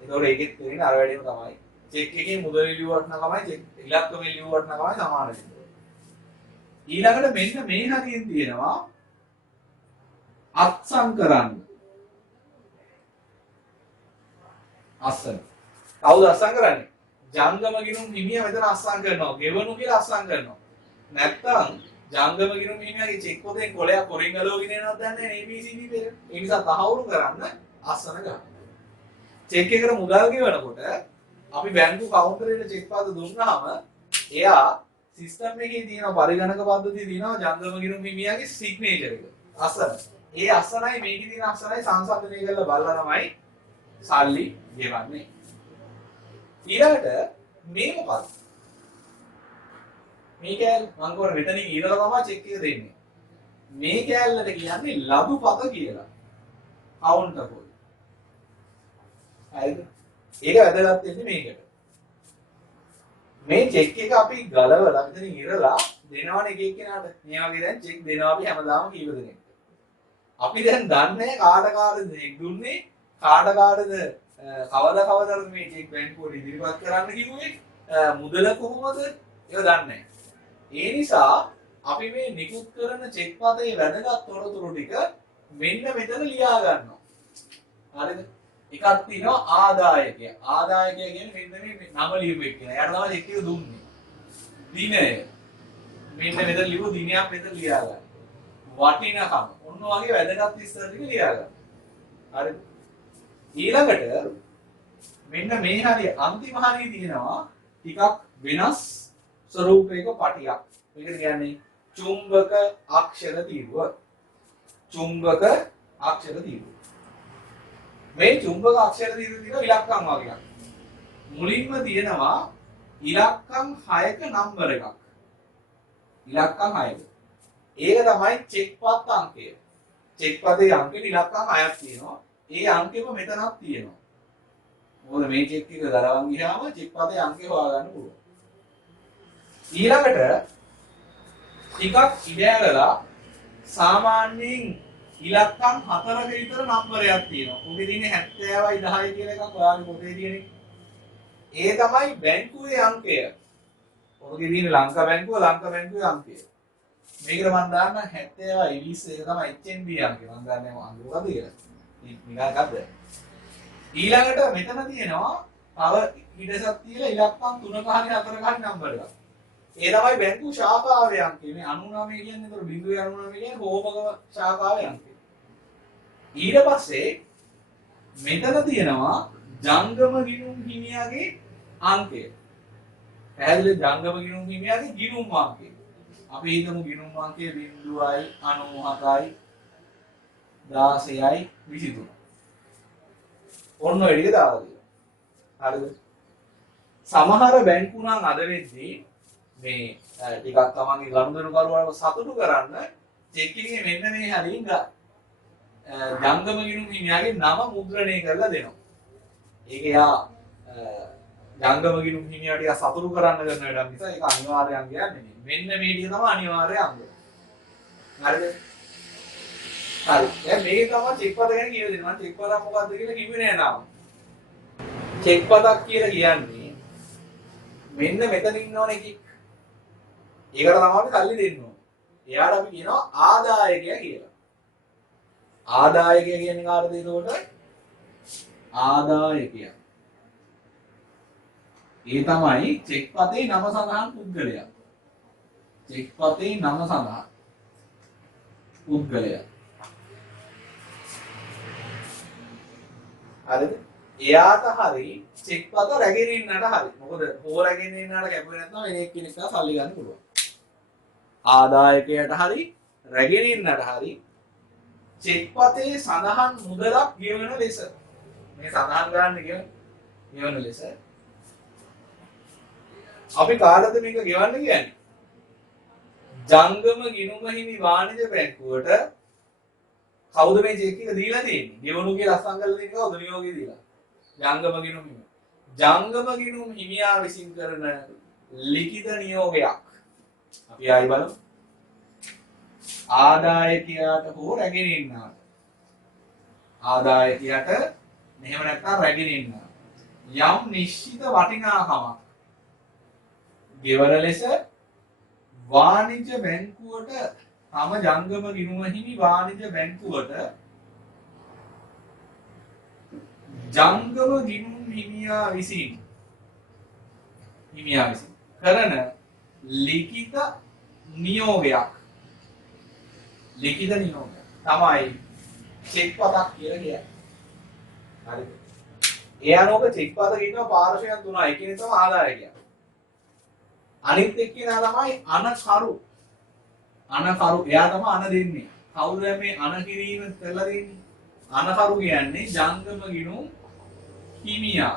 ඒතකොට ඒකෙත් තියෙන අර වැඩේම තමයි. චෙක් එකේ මුදලින් ලිව්ව වටිනකමයි ඉලක්කමෙන් ලිව්ව වටිනකමයි සමාන වෙන්නේ. ඊළඟට මෙන්න මේ හරියෙන් තියෙනවා අත්සන් කරන්න. අස්සන. කවුද අස්සන් කරන්නේ? ජංගම ගිණුම් හිමියා මෙතන අස්සන් කරනවා. ගෙවනු කියලා අස්සන් කරනවා. නැත්තම් ජංගම ගිණුම් හිමියාගේ චෙක් පොතෙන් කොලයක් කොරින් ගලවගෙන යනවද දන්නේ නැහැ ABCD පෙර. ඒ නිසා තහවුරු කරන්න අස්සන ගන්න. චෙක් එකට මුදල් ගෙවනකොට අපි බැංකු කවුන්ටරේට චෙක් පත දුන්නාම එයා සිස්ටම් එකේ තියෙන පරිගණක පද්ධතිය තියෙනවා ජංගම ගිණුම් හිමියාගේ සිග්නේචර් එක. අස්සන. ඒ අස්සනයි මේකේ තියෙන අස්සනයි සංසන්දනය කරලා බලලා තමයි සල්ලි ගෙවන්නේ. ඊළඟට මේ මොකක්ද? මේ කෑල්ල මම කවර මෙතනින් ඊළඟ තමයි චෙක් එක දෙන්නේ. මේ කෑල්ලට කියන්නේ ලබු පත කියලා. කවුන්ටර් පොල්. හරිද? ඒක වැදගත් වෙන්නේ මේකට. මේ චෙක් එක අපි ගලවලා මෙතනින් ඉරලා දෙනවනේ එක එක්කෙනාට. මේ වගේ දැන් චෙක් දෙනවා අපි හැමදාම කීප දෙනෙක්. අපි දැන් දන්නේ කාට කාටද චෙක් දුන්නේ? කාට කාටද කවදාද මේ චෙක් බැංකුවට ඉදිරිපත් කරන්න කිව්වේ? මුදල කොහොමද? ඒක දන්නේ නැහැ. ඒ නිසා අපි මේ නිකුත් කරන චෙක් පතේ වැදගත් තොරතුරු ටික මෙන්න මෙතන ලියා ගන්නවා. හරිද? එකක් තියෙනවා ආදායකය. ආදායකය කියන්නේ මෙන්න මේ නම ලියපු එක කියන. එයාට තමයි චෙක් එක දුන්නේ. දිනය. මෙන්න මෙතන ලියපු දිනයක් මෙතන ලියා ගන්න. වටිනකම. ඔන්න වගේ වැදගත් විස්තර ටික ලියා ගන්න. හරිද? ඊළඟට මෙන්න මේ හරිය අන්තිම හරිය තියෙනවා ටිකක් වෙනස් ස්වරූපයක පටියක්. මේකට කියන්නේ චුම්බක අක්ෂර තීරුව. චුම්බක අක්ෂර තීරුව. මේ චුම්බක අක්ෂර තීරුව තියෙන ඉලක්කම් වගේක්. මුලින්ම තියෙනවා ඉලක්කම් 6ක නම්බර එකක්. ඉලක්කම් 6ක. ඒක තමයි චෙක්පත් අංකය. චෙක්පතේ අංකෙ ඉලක්කම් 6ක් තියෙනවා. ඒ අංකෙම මෙතනක් තියෙනවා. මොකද මේ චෙක් එක ගලවන් ගියාම චෙක්පතේ අංකය හොයාගන්න පුළුවන්. ඊළඟට ටිකක් ඉඩෑරලා සාමාන්‍යයෙන් ඉලක්කම් 4ක විතර නම්බරයක් තියෙනවා. ඔබේ දිනේ 70යි 10යි කියලා එකක් ඔයාගේ පොතේ තියෙන්නේ. ඒ තමයි බැංකුවේ අංකය. ඔබගේ දිනේ ලංකා බැංකුවේ අංකය. මේකට මම දාන්න 70යි 20 එක තමයි HNB අංකය. මම දන්නේ අංක මොකද කියලා. නිකන් ගත්ත. ඊළඟට මෙතන තියෙනවා තව ඉඩසක් තියලා ඉලක්කම් 3ක හරි 4ක හරි නම්බර එකක්. ඒ තමයි බැංකු ශාඛාවේ අංකය. මේ 99 කියන්නේ ඒතර 0.99 කියන්නේ හෝමක ශාඛාවේ අංකය. ඊට පස්සේ මෙතන තියෙනවා ජංගම ගිණුම් හිමියාගේ අංකය. පැහැදිලි ජංගම ගිණුම් හිමියාගේ ගිණුම් අංකය. අපි හිතමු ගිණුම් අංකය 0.97යි 16යි 23. ඔන්න ඔය ටික දාලා දෙනවා. හරිද? සමහර බැංකු නම් අද වෙද්දී මේ ටිකක් තමන්ගේ ගනුදෙනු කරුවව සතුටු කරන්න චෙක් එකේ මෙන්න මේ හරියින් ජංගම ගිණුම් හිමියාගේ නම මුද්‍රණය කරලා දෙනවා. ඒක යා ජංගම ගිණුම් හිමියා ටික සතුටු කරන්න කරන වැඩක් නිසා ඒක අනිවාර්ය අංගයක් නෙමෙයි. මෙන්න මේ ටික තමයි අනිවාර්ය අංගය. හරිද? හරි. දැන් මේක තමයි චෙක්පත ගැන කියලා දෙනවා. මම චෙක්පතක් මොකක්ද කියලා කිව්වේ නෑ තාම. චෙක්පතක් කියලා කියන්නේ මෙන්න මෙතන ඉන්නවනේ එකෙක්. ඒකට තමයි අපි සල්ලි දෙන්න ඕනේ. එයාට අපි කියනවා ආදායකයා කියලා. ආදායකයා කියන්නේ කාටද එතකොට? ආදායකයා. ඒ තමයි චෙක්පතේ නම සඳහන් පුද්ගලයා. චෙක්පතේ නම සඳහන් පුද්ගලයා. හරිද? එයාට හරි චෙක්පත රැගෙන ඉන්නට හරි. මොකද හෝ රැගෙන ඉන්නට කැපුවේ නැත්නම් වෙන එක්කෙනෙක් සල්ලි ගන්න පුළුවන්. ආදායකයට හරි රැගෙන ඉන්නට හරි චෙක්පතේ සඳහන් මුදලක් ගෙවන ලෙස මේ සඳහන් ගන්න ගෙවන ලෙස අපි කාටද මේක ගෙවන්න කියන්නේ? ජංගම ගිණුම හිමි වාණිජ බැංකුවට කවුද මේ චෙක් එක දීලා තියෙන්නේ? ගෙවණු කියලා අස්සම් කරලා තියෙන්නේ කවුද? නියෝගය දීලා. ජංගම ගිණුම හිමි. ජංගම ගිණුම් හිමියා විසින් කරන ලිඛිත නියෝගයක්. අපි ආයි බලමු. ආදායකයාට හෝ රැගෙන ඉන්නාට. ආදායකයාට මෙහෙම නැත්නම් රැගෙන ඉන්නා. යම් නිශ්චිත වටිනාකමක් ගෙවන ලෙස වාණිජ බැංකුවට තම ජංගම ගිණුම හිමි වාණිජ බැංකුවට ජංගම ගිණුම් හිමියා විසින් කරන ලිඛිත නියෝගයක් තමයි චෙක්පතක් කියලා කියන්නේ. හරිද? ඒ අනුව චෙක්පත කියනවා පාර්ශ්වයන් තුනයි. එකනේ තමයි ආදායකයා. අනිත් එක්කෙනා තමයි අනකරු. එයා තමයි අන දෙන්නේ. කවුද මේ අන කිරීම කරලා දෙන්නේ? අනකරු කියන්නේ ජංගම ගිණුම් හිමියා.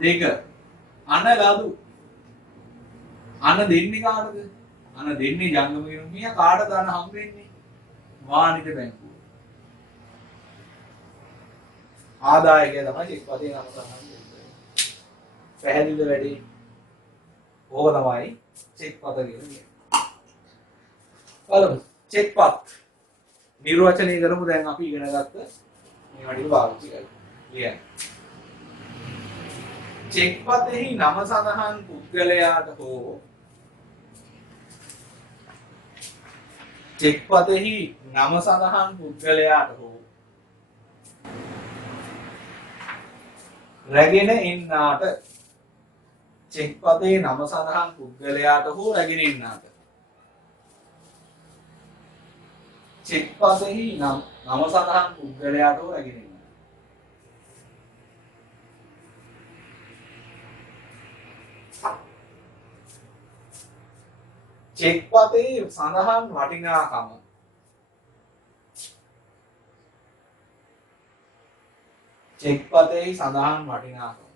දෙක අනලදු. අන දෙන්නේ කාටද? අන දෙන්නේ ජංගම ගිණුම් හිමියා. කාටද අන හම් වෙන්නේ? වාණිජ බැංකුව. ආදායකයා තමයි චෙක්පතේ නම සඳහන් වෙන්නේ. පැහැදිලිද වැඩි? ඕක තමයි චෙක්පත කියන්නේ. බලමු චෙක්පත් නිර්වචනය කරමු. දැන් අපි ඉගෙන ගත්ත මේ වටින පාවිච්චි කරලා. ලියන්න. චෙක්පතෙහි නම සඳහන් පුද්ගලයාට හෝ රැගෙන ඉන්නාට චෙක් පතේ නම සඳහන් පුද්ගලයාට හෝ රැගෙන ඉන්නාට චෙක් පතෙහි නම සඳහන් පුද්ගලයාට හෝ රැගෙන ඉන්නාට චෙක් පතේ සඳහන් වටිනාකම චෙක් පතේ සඳහන් වටිනාකම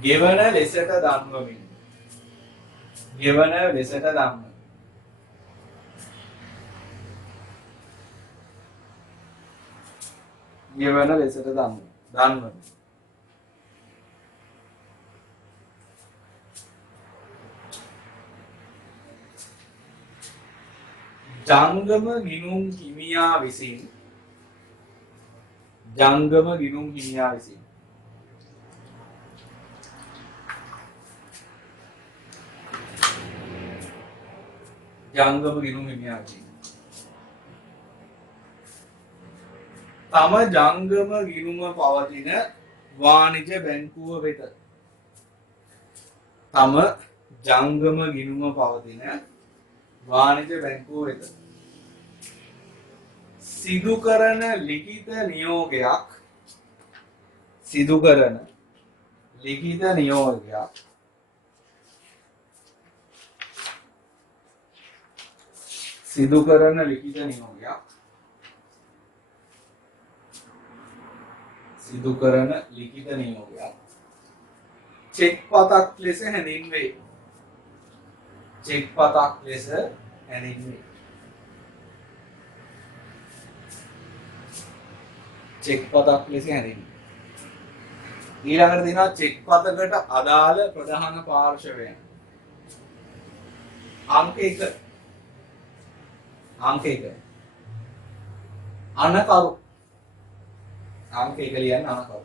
ගෙවන ලෙසට දන්වමින් ගෙවන ලෙසට දන්වමින් ගෙවන ලෙසට දන්වමින් ජංගම ගිනුම් හිමියා විසින් ජංගම ගිනුම් හිමියා විසින් ජංගම ගිනුම් හිමියා විසින් තම ජංගම ගිනුම පවතින වාණිජ බැංකුව වෙත තම ජංගම ගිනුම පවතින වාණිජ බැංකුව වෙත සිදු කරන ලිඛිත නියෝගයක් සිදු කරන ලිඛිත නියෝගයක් සිදු කරන ලිඛිත නියෝගයක් සිදු කරන ලිඛිත නියෝගයක් චෙක් පතක් ලෙස හැඳින්වේ චෙක් පතක් ලෙස හැඳින්වේ චෙක් පතක් ලෙස හැඳින්වේ ඊළඟට දෙනවා චෙක් පතකට අදාළ ප්‍රධාන පාර්ශවයන් අංක 1 අංක 1 අනකරු අංක 1 ලියන්න අනකරු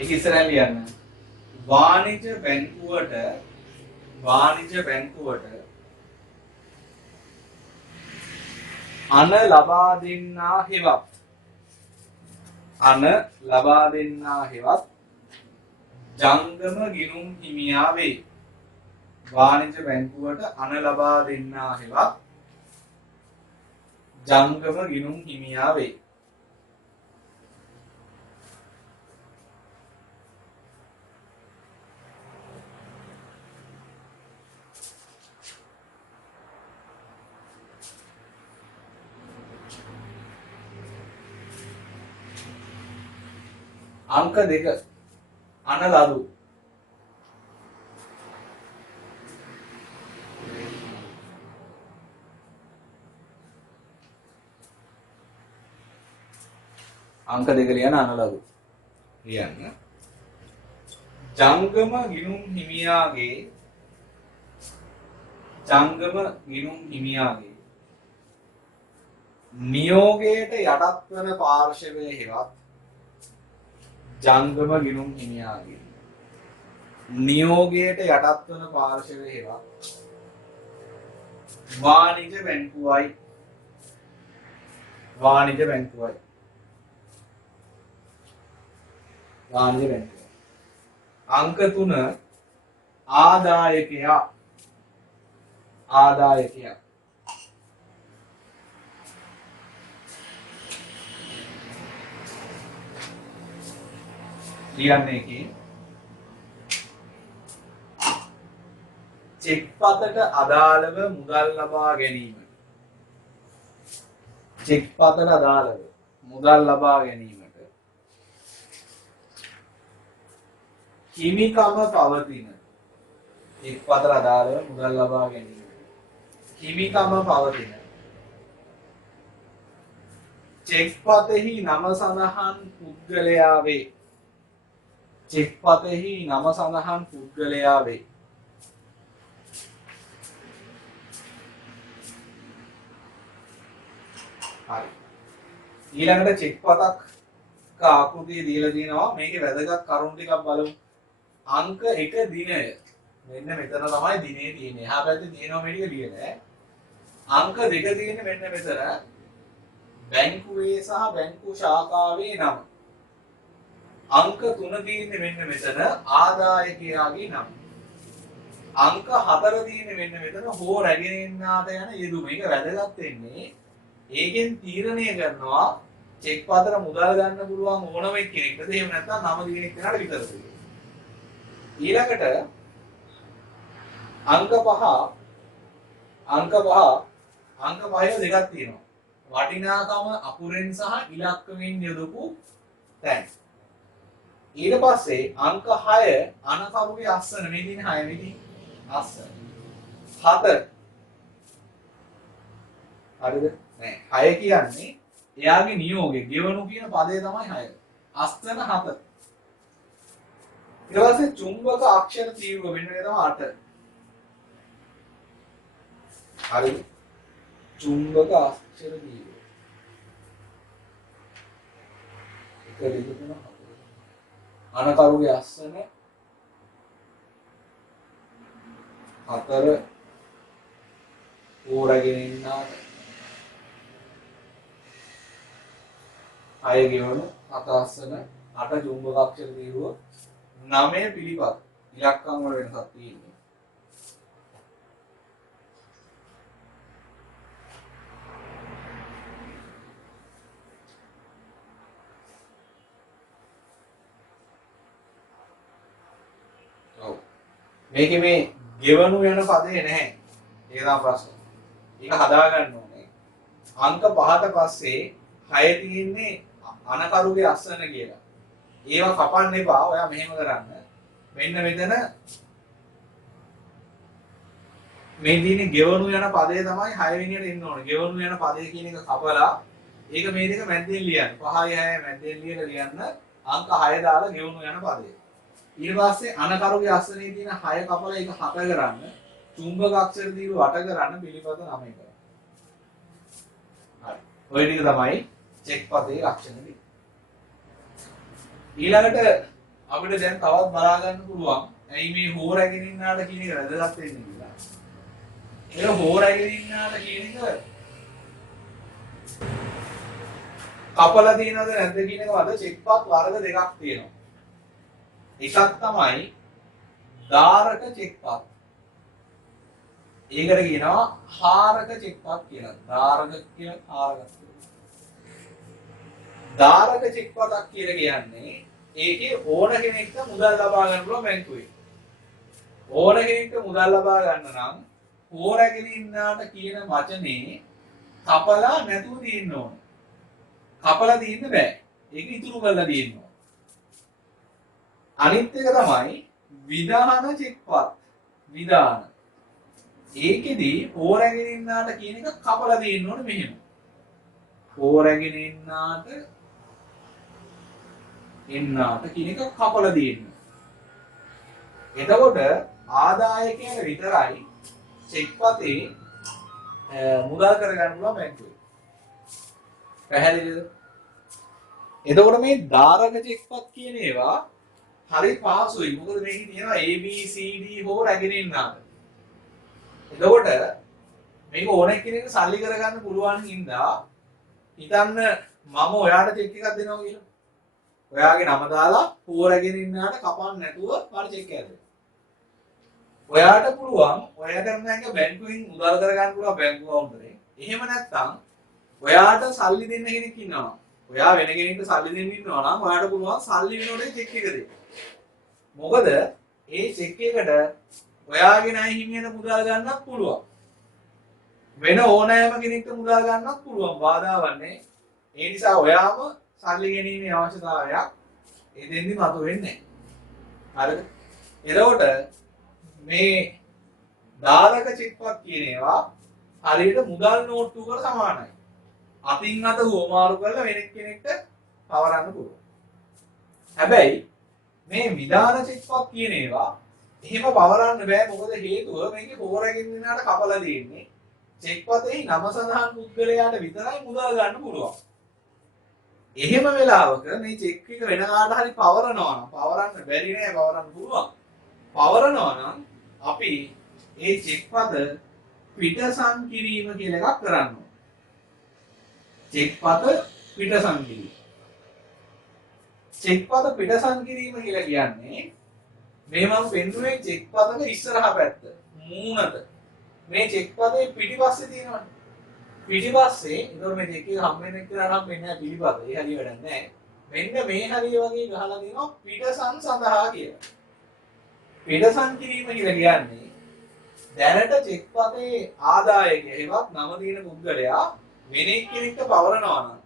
ඒක ඉස්සරහින් ලියන්න වාණිජ බැංකුවට අන ලබා දෙන්නා හෙවත් ජංගම ගිනුම් හිමියා වේ වාණිජ බැංකුවට අන ලබා දෙන්නා හෙවත් ජංගම ගිනුම් හිමියා වේ අංක 2 අනලදු අංක 2 ලියන අනලදු ලියන්න ජංගම ගිනුම් හිමියාගේ නියෝගයට යටත් වන පාර්ශවය හෙවත් ජංගම ගිනුම් හිමියාගේ නියෝගයට යටත් වන පාර්ශවය හෙවත් වාණිජ බැංකුවයි අංක 3 ආදායකයා ලියන්නේ කි චෙක් පතට අදාළව මුදල් ලබා ගැනීමට හිමිකම පවතින චෙක් පතට අදාළව මුදල් ලබා ගැනීමට හිමිකම පවතින චෙක් පතෙහි නම සඳහන් පුද්ගලයා වේ චෙක් පතෙහි නම සඳහන් පුද්ගලයා වේ හරි ඊළඟට චෙක් පතක් ආකෘතිය දීලා තියෙනවා. මේකේ වැදගත් කරුණු ටිකක් බලමු. අංක 1 දිනය. මෙන්න මෙතන තමයි දිනේ තියෙන්නේ. එහා පැත්තේ තියෙනවා මේ ටික ලියලා. අංක 2 තියෙන්නේ මෙන්න මෙතන. බැංකුවේ සහ බැංකු ශාඛාවේ නම. අංක 3 තියෙන්නේ මෙන්න මෙතන ආදායකයාගේ නම. අංක 4 තියෙන්නේ මෙන්න මෙතන හෝ රැගෙන ඉන්නාට යන යෙදුම. මේක වැදගත් වෙන්නේ ඒකෙන් තීරණය කරනවා චෙක් පතර මුදල් ගන්න පුළුවන් ඕනම කෙනෙක්ට. එහෙම නැත්නම් නම දින එක්කනට විතරද. ඊළඟට අංක 5 දෙකක් තියෙනවා. වටිනාකම අකුරෙන් සහ ඉලක්කමින් යොදපු තැන්. ඊට පස්සේ අංක 6 අනකරුගේ අස්සන මේ දින 6 වෙනි අස්සන. 7 හරිද? නෑ 6 කියන්නේ එයාගේ නියෝගේ ගෙවණු කියන පදේ තමයි 6. අස්සන 7. ඊට පස්සේ චුම්බක අක්ෂර තීව්‍ර වෙන්නේ තමයි 8. හරිද? චුම්බක අක්ෂර තීව්‍ර. එක දෙක තුන අනකරුගේ අස්සන 4 ඕරගෙන ඉන්නාට 6 ගෙවණු 7 අස්සන 8 චුම්බක අක්ෂර තීව්‍ර 9 පිළිපද ඉලක්කම් වල වෙනසක් තියෙනවා. මේකේ මේ ගෙවණු යන පදේ නැහැ. ඒක තමයි ප්‍රශ්නේ. ඒක හදාගන්න ඕනේ. අංක 5ට පස්සේ 6 තියෙන්නේ අනකරුගේ අස්සන කියලා. ඒවා කපන්න එපා. ඔයා මෙහෙම කරන්න. මෙන්න මෙතන මේ දිනේ ගෙවණු යන පදේ තමයි 6 වෙනියට එන්න ඕනේ. ගෙවණු යන පදේ කියන එක කපලා ඒක මේ දෙක මැද්දෙන් ලියන්න. 5යි 6යි මැද්දෙන් ලියන්න අංක 6 දාලා ගෙවණු යන පදේ. ඊට පස්සේ අනකරුගේ අස්සනේ තියෙන 6 කපලා ඒක 7 කරන්න. චුම්බක අක්ෂර දීලා වට කරන්න පිළිපද 9 කරන්න. හරි. ඔය ටික තමයි චෙක් පදේ ලක්ෂණ ටික. ඊළඟට අපිට දැන් තවත් බලා ගන්න පුළුවන්. ඇයි මේ හෝ රැගෙන ඉන්නාට කියන එක වැදගත් වෙන්නේ කියලා. ඒක හෝ රැගෙන ඉන්නාට කියන එක කපලා තියෙනවද නැද්ද කියන එක වල චෙක් පත් වර්ග දෙකක් තියෙනවා. එකක් තමයි ධාරක චෙක්පත්. ඒකට කියනවා හාරක චෙක්පත් කියලා. ධාරක කියලා හාරක. ධාරක චෙක්පතක් කියලා කියන්නේ ඒකේ ඕන කෙනෙක්ට මුදල් ලබා ගන්න පුළුවන් බැංකුවේ. ඕන කෙනෙක්ට මුදල් ලබා ගන්න නම් හෝරගෙන ඉන්නාට කියන වචනේ කපලා නැතුව තියෙන්න ඕන. කපලා තියෙන්න බෑ. ඒක ඉතුරු කරලා තියෙන්න ඕන. අනිත් එක තමයි විධාන චෙක්පත්. විධාන. ඒකෙදි හෝරගෙන ඉන්නාට කියන එක කපලා දෙන්න ඕනේ මෙහෙම. හෝරගෙන ඉන්නාට කියන එක කපලා දෙන්න. එතකොට ආදායකයන් විතරයි චෙක්පතේ මුදල් කරගන්න පුළුවන් බැංකුවේ. පැහැදිලිද? එතකොට මේ ධාරක චෙක්පත් කියන ඒවා හරි පහසුයි. මොකද මේකේ තියෙනවා A B C D හෝ රැගෙන ඉන්නාට. එතකොට මේක ඕනෙක් කෙනෙක්ට සල්ලි කරගන්න පුළුවන් හින්දා හිතන්න මම ඔයාට චෙක් එකක් දෙනවා කියලා. ඔයාගේ නම දාලා හෝ රැගෙන ඉන්නාට කපන්න නැතුව මට චෙක් එකක් දෙන්න. ඔයාට පුළුවන් ඔයා කරන එක බැංකුවෙන් මුදල් කරගන්න පුළුවන් බැංකු කවුන්ටරේ. එහෙම නැත්නම් ඔයාට සල්ලි දෙන්න කෙනෙක් ඉන්නවා. ඔයා වෙන කෙනෙක්ට සල්ලි දෙන්න ඉන්නවා නම් ඔයාට පුළුවන් සල්ලි වෙනුවට චෙක් එක දෙන්න. මොකද ඒ චෙක් එකට ඔයාගේ ණය හිමියට මුදල් ගන්නත් පුළුවන්. වෙන ඕනෑම කෙනෙක්ට මුදල් ගන්නත් පුළුවන්. බාධාවක් නැහැ. ඒ නිසා ඔයාම සල්ලි ගැනීමේ අවශ්‍යතාවයක් එතෙන්දි මතුවෙන්නේ නැහැ. හරිද? එතකොට මේ ධාරක චෙක්පත් කියන ඒවා හරියට මුදල් නෝට්ටුවකට සමානයි. අතින් අත හුවමාරු කරලා වෙන කෙනෙක්ට පවරන්න පුළුවන්. හැබැයි මේ විධාන චෙක්පත් කියන ඒවා එහෙම පවරන්න බෑ. මොකද හේතුව මේකේ හෝරගෙන ඉන්නාට කපලා දෙන්නේ. චෙක්පතේ නම සඳහන් පුද්ගලයාට විතරයි මුදල් ගන්න පුළුවන්. එහෙම වෙලාවක මේ චෙක් එක වෙන කාට හරි පවරනවා නම් පවරන්න බැරි නෑ පවරන්න පුළුවන්. පවරනවා නම් අපි ඒ චෙක් පද පිටසන් කිරීම කියලා එකක් කරන්න ඕනේ. චෙක් පද පිටසන් කිරීම. චෙක් පද පිටසන් කිරීම කියලා කියන්නේ මේ මම පෙන්නුවේ චෙක් පදක ඉස්සරහා පැත්ත මූණට. මේ චෙක් පදේ පිටිපස්සේ තියෙනවනේ. පිටිපස්සේ ඒතකොට මේ දෙකේ හම්බෙන්නේ කියලා නම් මෙන්න පිළිපද. ඒ හරිය වැඩක් නැහැ. මෙන්න මේ හරිය වගේ ගහලා දෙනවා පිටසන් සඳහා කියලා. පිටසන් කිරීම කියලා කියන්නේ දැනට චෙක් පදේ ආදායකයෙක්වත් නම දින පුද්ගලයා වෙන එක්කෙනෙක්ට පවරනවා නම්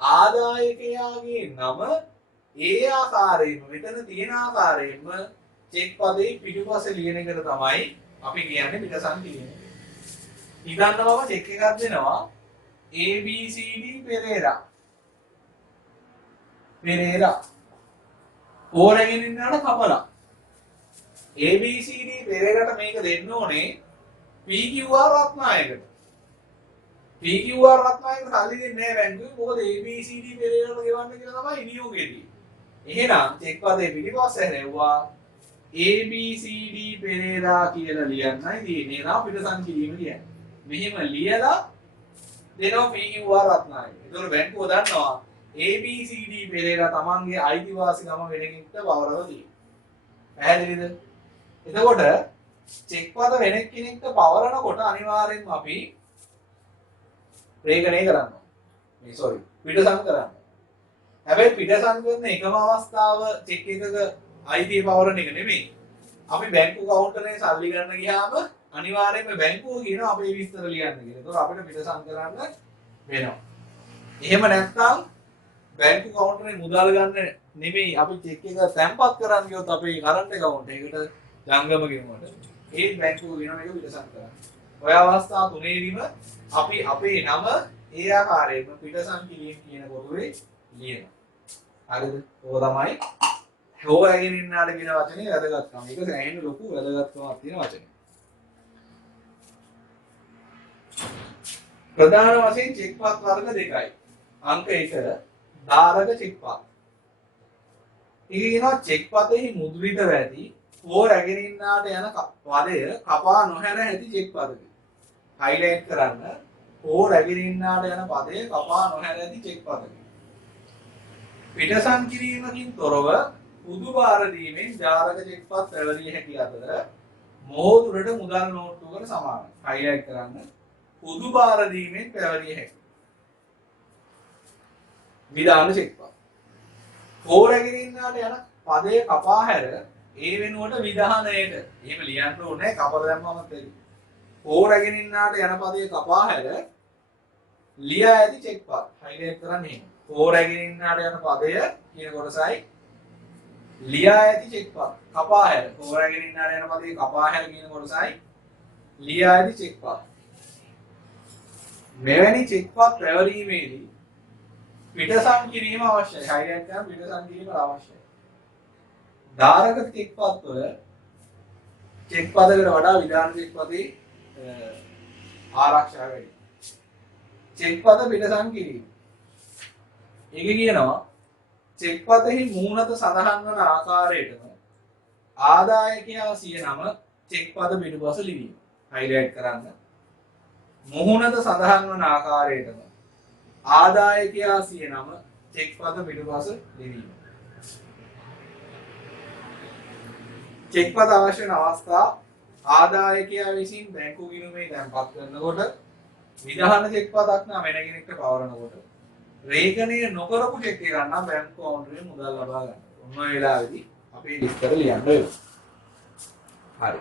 ආදායකයාගේ නම ඒ ආකාරයෙන්ම මෙතන තියෙන ආකාරයෙන්ම චෙක් පදේ පිටුපස්සේ ලියන එකට තමයි අපි කියන්නේ පිටසන් කිරීම. ඉගන්නවම චෙක් එකක් දෙනවා ABCD පෙරේරා. පෙරේරා. ඕරගෙන ඉන්නවට කපලා. ABCD පෙරේරාට මේක දෙන්න ඕනේ PQR රත්නායකට. PQR රත්නායකට සල්ලි දෙන්නේ නැහැ බැංකුවේ. මොකද ABCD පෙරේරාට ගෙවන්න කියලා තමයි නියෝගය තියෙන්නේ. එහෙනම් චෙක් පදේ පිටිපස්සේ හැරෙව්වා ABCD පෙරේරා කියලා ලියන්නයි තියෙන්නේ. නා පිටසන් කිරීම කියන්නේ. මෙහෙම ලියලා දෙනවා PQR රත්නායක. ඒතකොට බැංකුව දන්නවා ABCD පෙරේරා තමන්ගේ අයිතිවාසිකම වෙන කෙනෙක්ට පවරලා තියෙනවා. පැහැදිලිද? එතකොට චෙක් පද වෙන කෙනෙක්ට පවරනකොට අනිවාර්යෙන්ම අපි රේඛනය කරනවා. මේ පිටසම් කරනවා. හැබැයි පිටසම් කරන එකම අවස්ථාව චෙක් එකක අයිතිය පවරන එක නෙමෙයි. අපි බැංකු කවුන්ටරේ සල්ලි ගන්න ගියාම අනිවාර්යයෙන්ම බැංකුව කියනවා අපේ විස්තර ලියන්න කියලා. ඒතකොට අපිට පිටසම් කරන්න වෙනවා. එහෙම නැත්නම් බැංකු කවුන්ටරේ මුදල් ගන්න නෙමෙයි අපි චෙක් එක තැන්පත් කරන්න ගියොත් අපේ කරන්ට් account එකකට ජංගම ගෙමුවට ඒ බැංකුව කියනවා මේක පිටසම් කරන්න. ඔය අවස්ථා තුනේදීම අපි අපේ නම ඒ ආකාරයෙන්ම පිටසම් කිරීම කියන පොතේ ලියනවා. හරිද? ඕක තමයි හොයගෙන ඉන්නාට කියන වචනේ වැදගත්කම. ඒක සෑහෙන ලොකු වැදගත්කමක් තියෙන වචනයක්. ප්‍රධාන වශයෙන් චෙක් පත් වර්ග දෙකයි. අංක 1 ධාරක චෙක් පත්. ඒක කියනවා චෙක් පතෙහි මුද්‍රිත වැටි හෝ රැගෙන ඉන්නාට යන පදය කපා නොහැර ඇති චෙක් පදකි. හයිලයිට් කරන්න හෝ රැගෙන ඉන්නාට යන පදය කපා නොහැර ඇති චෙක් පදකි. පිටසම් කිරීමකින් තොරව පුදු බාර දීමෙන් ජාලක චෙක් පත් පැවරිය හැකි අතර මොහොතුරට මුදල් නෝට්ටුවකට සමානයි. හයිලයිට් කරන්න පුදු බාර දීමෙන් පැවරිය හැකි. විධාන චෙක් පත්. හෝ රැගෙන ඉන්නාට යන පදය කපා හැර ඒ වෙනුවට විධානයට එහෙම ලියන්න ඕනේ කපලා දැම්මම තේරෙයි. හෝ රැගෙන ඉන්නාට යන පදය කපා හැර ලියා ඇති චෙක් පත්. හයිලයිට් කරන්නේ එහෙම. හෝ රැගෙන ඉන්නාට යන පදය කියන කොටසයි ලියා ඇති චෙක් පත්. කපා හැර හෝ රැගෙන ඉන්නාට යන පදේ කපා හැර කියන කොටසයි ලියා ඇති චෙක් පත්. මෙවැනි චෙක් පත් පැවරීමේදී පිටසම් කිරීම අවශ්‍යයි. හයිලයිට් කරන පිටසම් කිරීම අවශ්‍යයි. ධාරක චෙක් පත් වල චෙක් පදකට වඩා විධාන චෙක් පදේ ආරක්ෂා වැඩි. චෙක් පද පිටසම් කිරීම. ඒක කියනවා චෙක් පදෙහි මූණත සඳහන් වන ආකාරයටම ආදායකයා සිය නම චෙක් පද පිටුපස ලිවීම. හයිලයිට් කරන්න. මුහුණත සඳහන් වන ආකාරයටම ආදායකයා සිය නම චෙක් පද පිටුපස ලිවීම. චෙක් පද අවශ්‍ය වන අවස්ථා ආදායකයා විසින් බැංකු ගිණුමේ තැන්පත් කරනකොට විධාන චෙක් පදක් නම් වෙන කෙනෙක්ට පවරනකොට රේඛනය නොකරපු චෙක් එකක් නම් බැංකු කවුන්ටරේ මුදල් ලබා ගන්න. ඔන්න ඔය වෙලාවේදී අපේ විස්තර ලියන්න වෙනවා. හරි.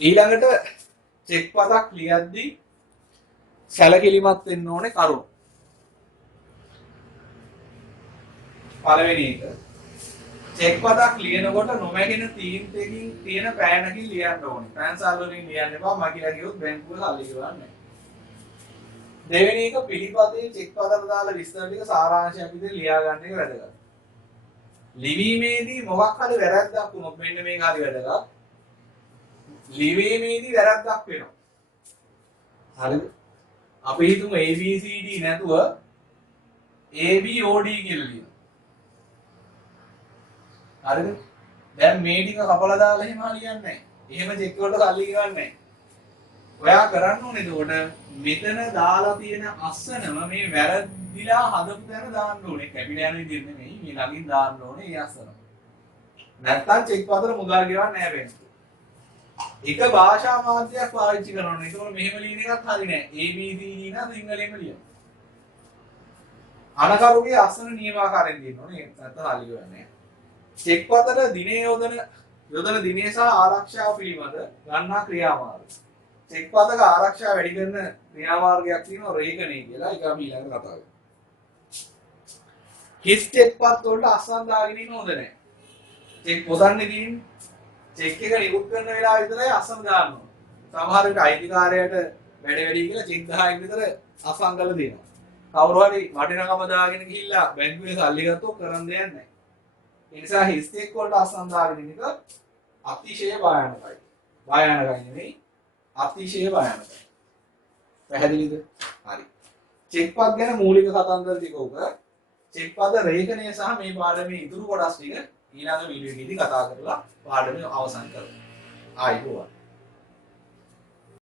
ඊළඟට චෙක් පදක් ලියද්දී සැලකිලිමත් වෙන්න ඕනේ කරුණු. පළවෙනි එක චෙක් පදක් ලියනකොට නොමැකෙන තීන්තකින් තියෙන පෑනකින් ලියන්න ඕනේ. පෑන්සල් වලින් ලියන්න එපා. මගිලා ගියොත් බැංකුව සල්ලි ගෙවන්නේ නැහැ. දෙවෙනි එක පිළිපදේ චෙක් පදට දාලා විස්තර ටික සාරාංශයක් විදිහට ලියා ගන්න එක වැදගත්. ලිවීමේදී මොකක් හරි වැරද්දක් වුණොත් මෙන්න මේක හරි වැදගත්. ලිවීමේදී වැරද්දක් වෙනවා. හරිද? අපි හිතමු ABCD නැතුව ABOD කියලා ලියනවා. හරිද? දැන් මේ ටික කපලා දාලා එහෙම හරියන්නේ නැහැ. එහෙම චෙක් වලට සල්ලි ගෙවන්නේ නැහැ. ඔයා කරන්න ඕනේ එතකොට මෙතන දාලා තියෙන අස්සනම මේ වැරදිලා හදපු තැන දාන්න ඕනේ. කැපිලා යන විදිහ නෙමෙයි මේ ළඟින් දාන්න ඕනේ ඒ අස්සනම. නැත්තම් චෙක් පතර මුගල් ගෙවන්නේ නැහැ වෙන්නේ. එක භාෂා මාධ්‍යයක් පාවිච්චි කරනවා. ඒකවල මෙහෙම ලියන එකත් හරි නෑ. ABCD නා සිංහලෙන්ම ලියන්න. අනකරුගේ අස්සන නියමාකාරයෙන් ලියන්න ඕනේ. නැත්තම් හරි වෙන්නේ නෑ. චෙක් පතර දිනේ යොදන දිනේ සහ ආරක්ෂාව පිළිබඳ ගන්නා ක්‍රියාමාර්ග. චෙක් පතක ආරක්ෂාව වැඩි කරන ක්‍රියාමාර්ගයක් තියෙනවා රේඛණය කියලා. ඒක අපි ඊළඟට කතා කරමු. හිස් චෙක් පත් වලට අස්සන් දාගෙන ඉන්න හොඳ නෑ. චෙක් පොතන්නේ තියෙන්නේ චෙක් එක නිකුත් කරන වෙලාව විතරයි අස්සන දාන්න ඕන. සමහර විට අයිතිකාරයට වැඩි කියලා චෙක් 10ක් විතර අස්සන් කරලා දෙනවා. කවුරු හරි වටිනකම දාගෙන ගිහිල්ලා බැංකුවේ සල්ලි ගත්තොත් කරන් දෙයක් නැහැ. ඒ නිසා හිස් චෙක් වලට අස්සන් දාගෙන ඉන්න එක අතිශය භයානකයි. භයානකයි නෙවෙයි අතිශය භයානකයි. පැහැදිලිද? හරි. චෙක් පත් ගැන මූලික කතන්දර ටික උක චෙක් පද රේඛනය සහ මේ පාඩමේ ඉතුරු කොටස් ටික ඊළඟ වීඩියෝ එකේදී කතා කරලා පාඩම අවසන් කරමු. ආයිබෝවන්.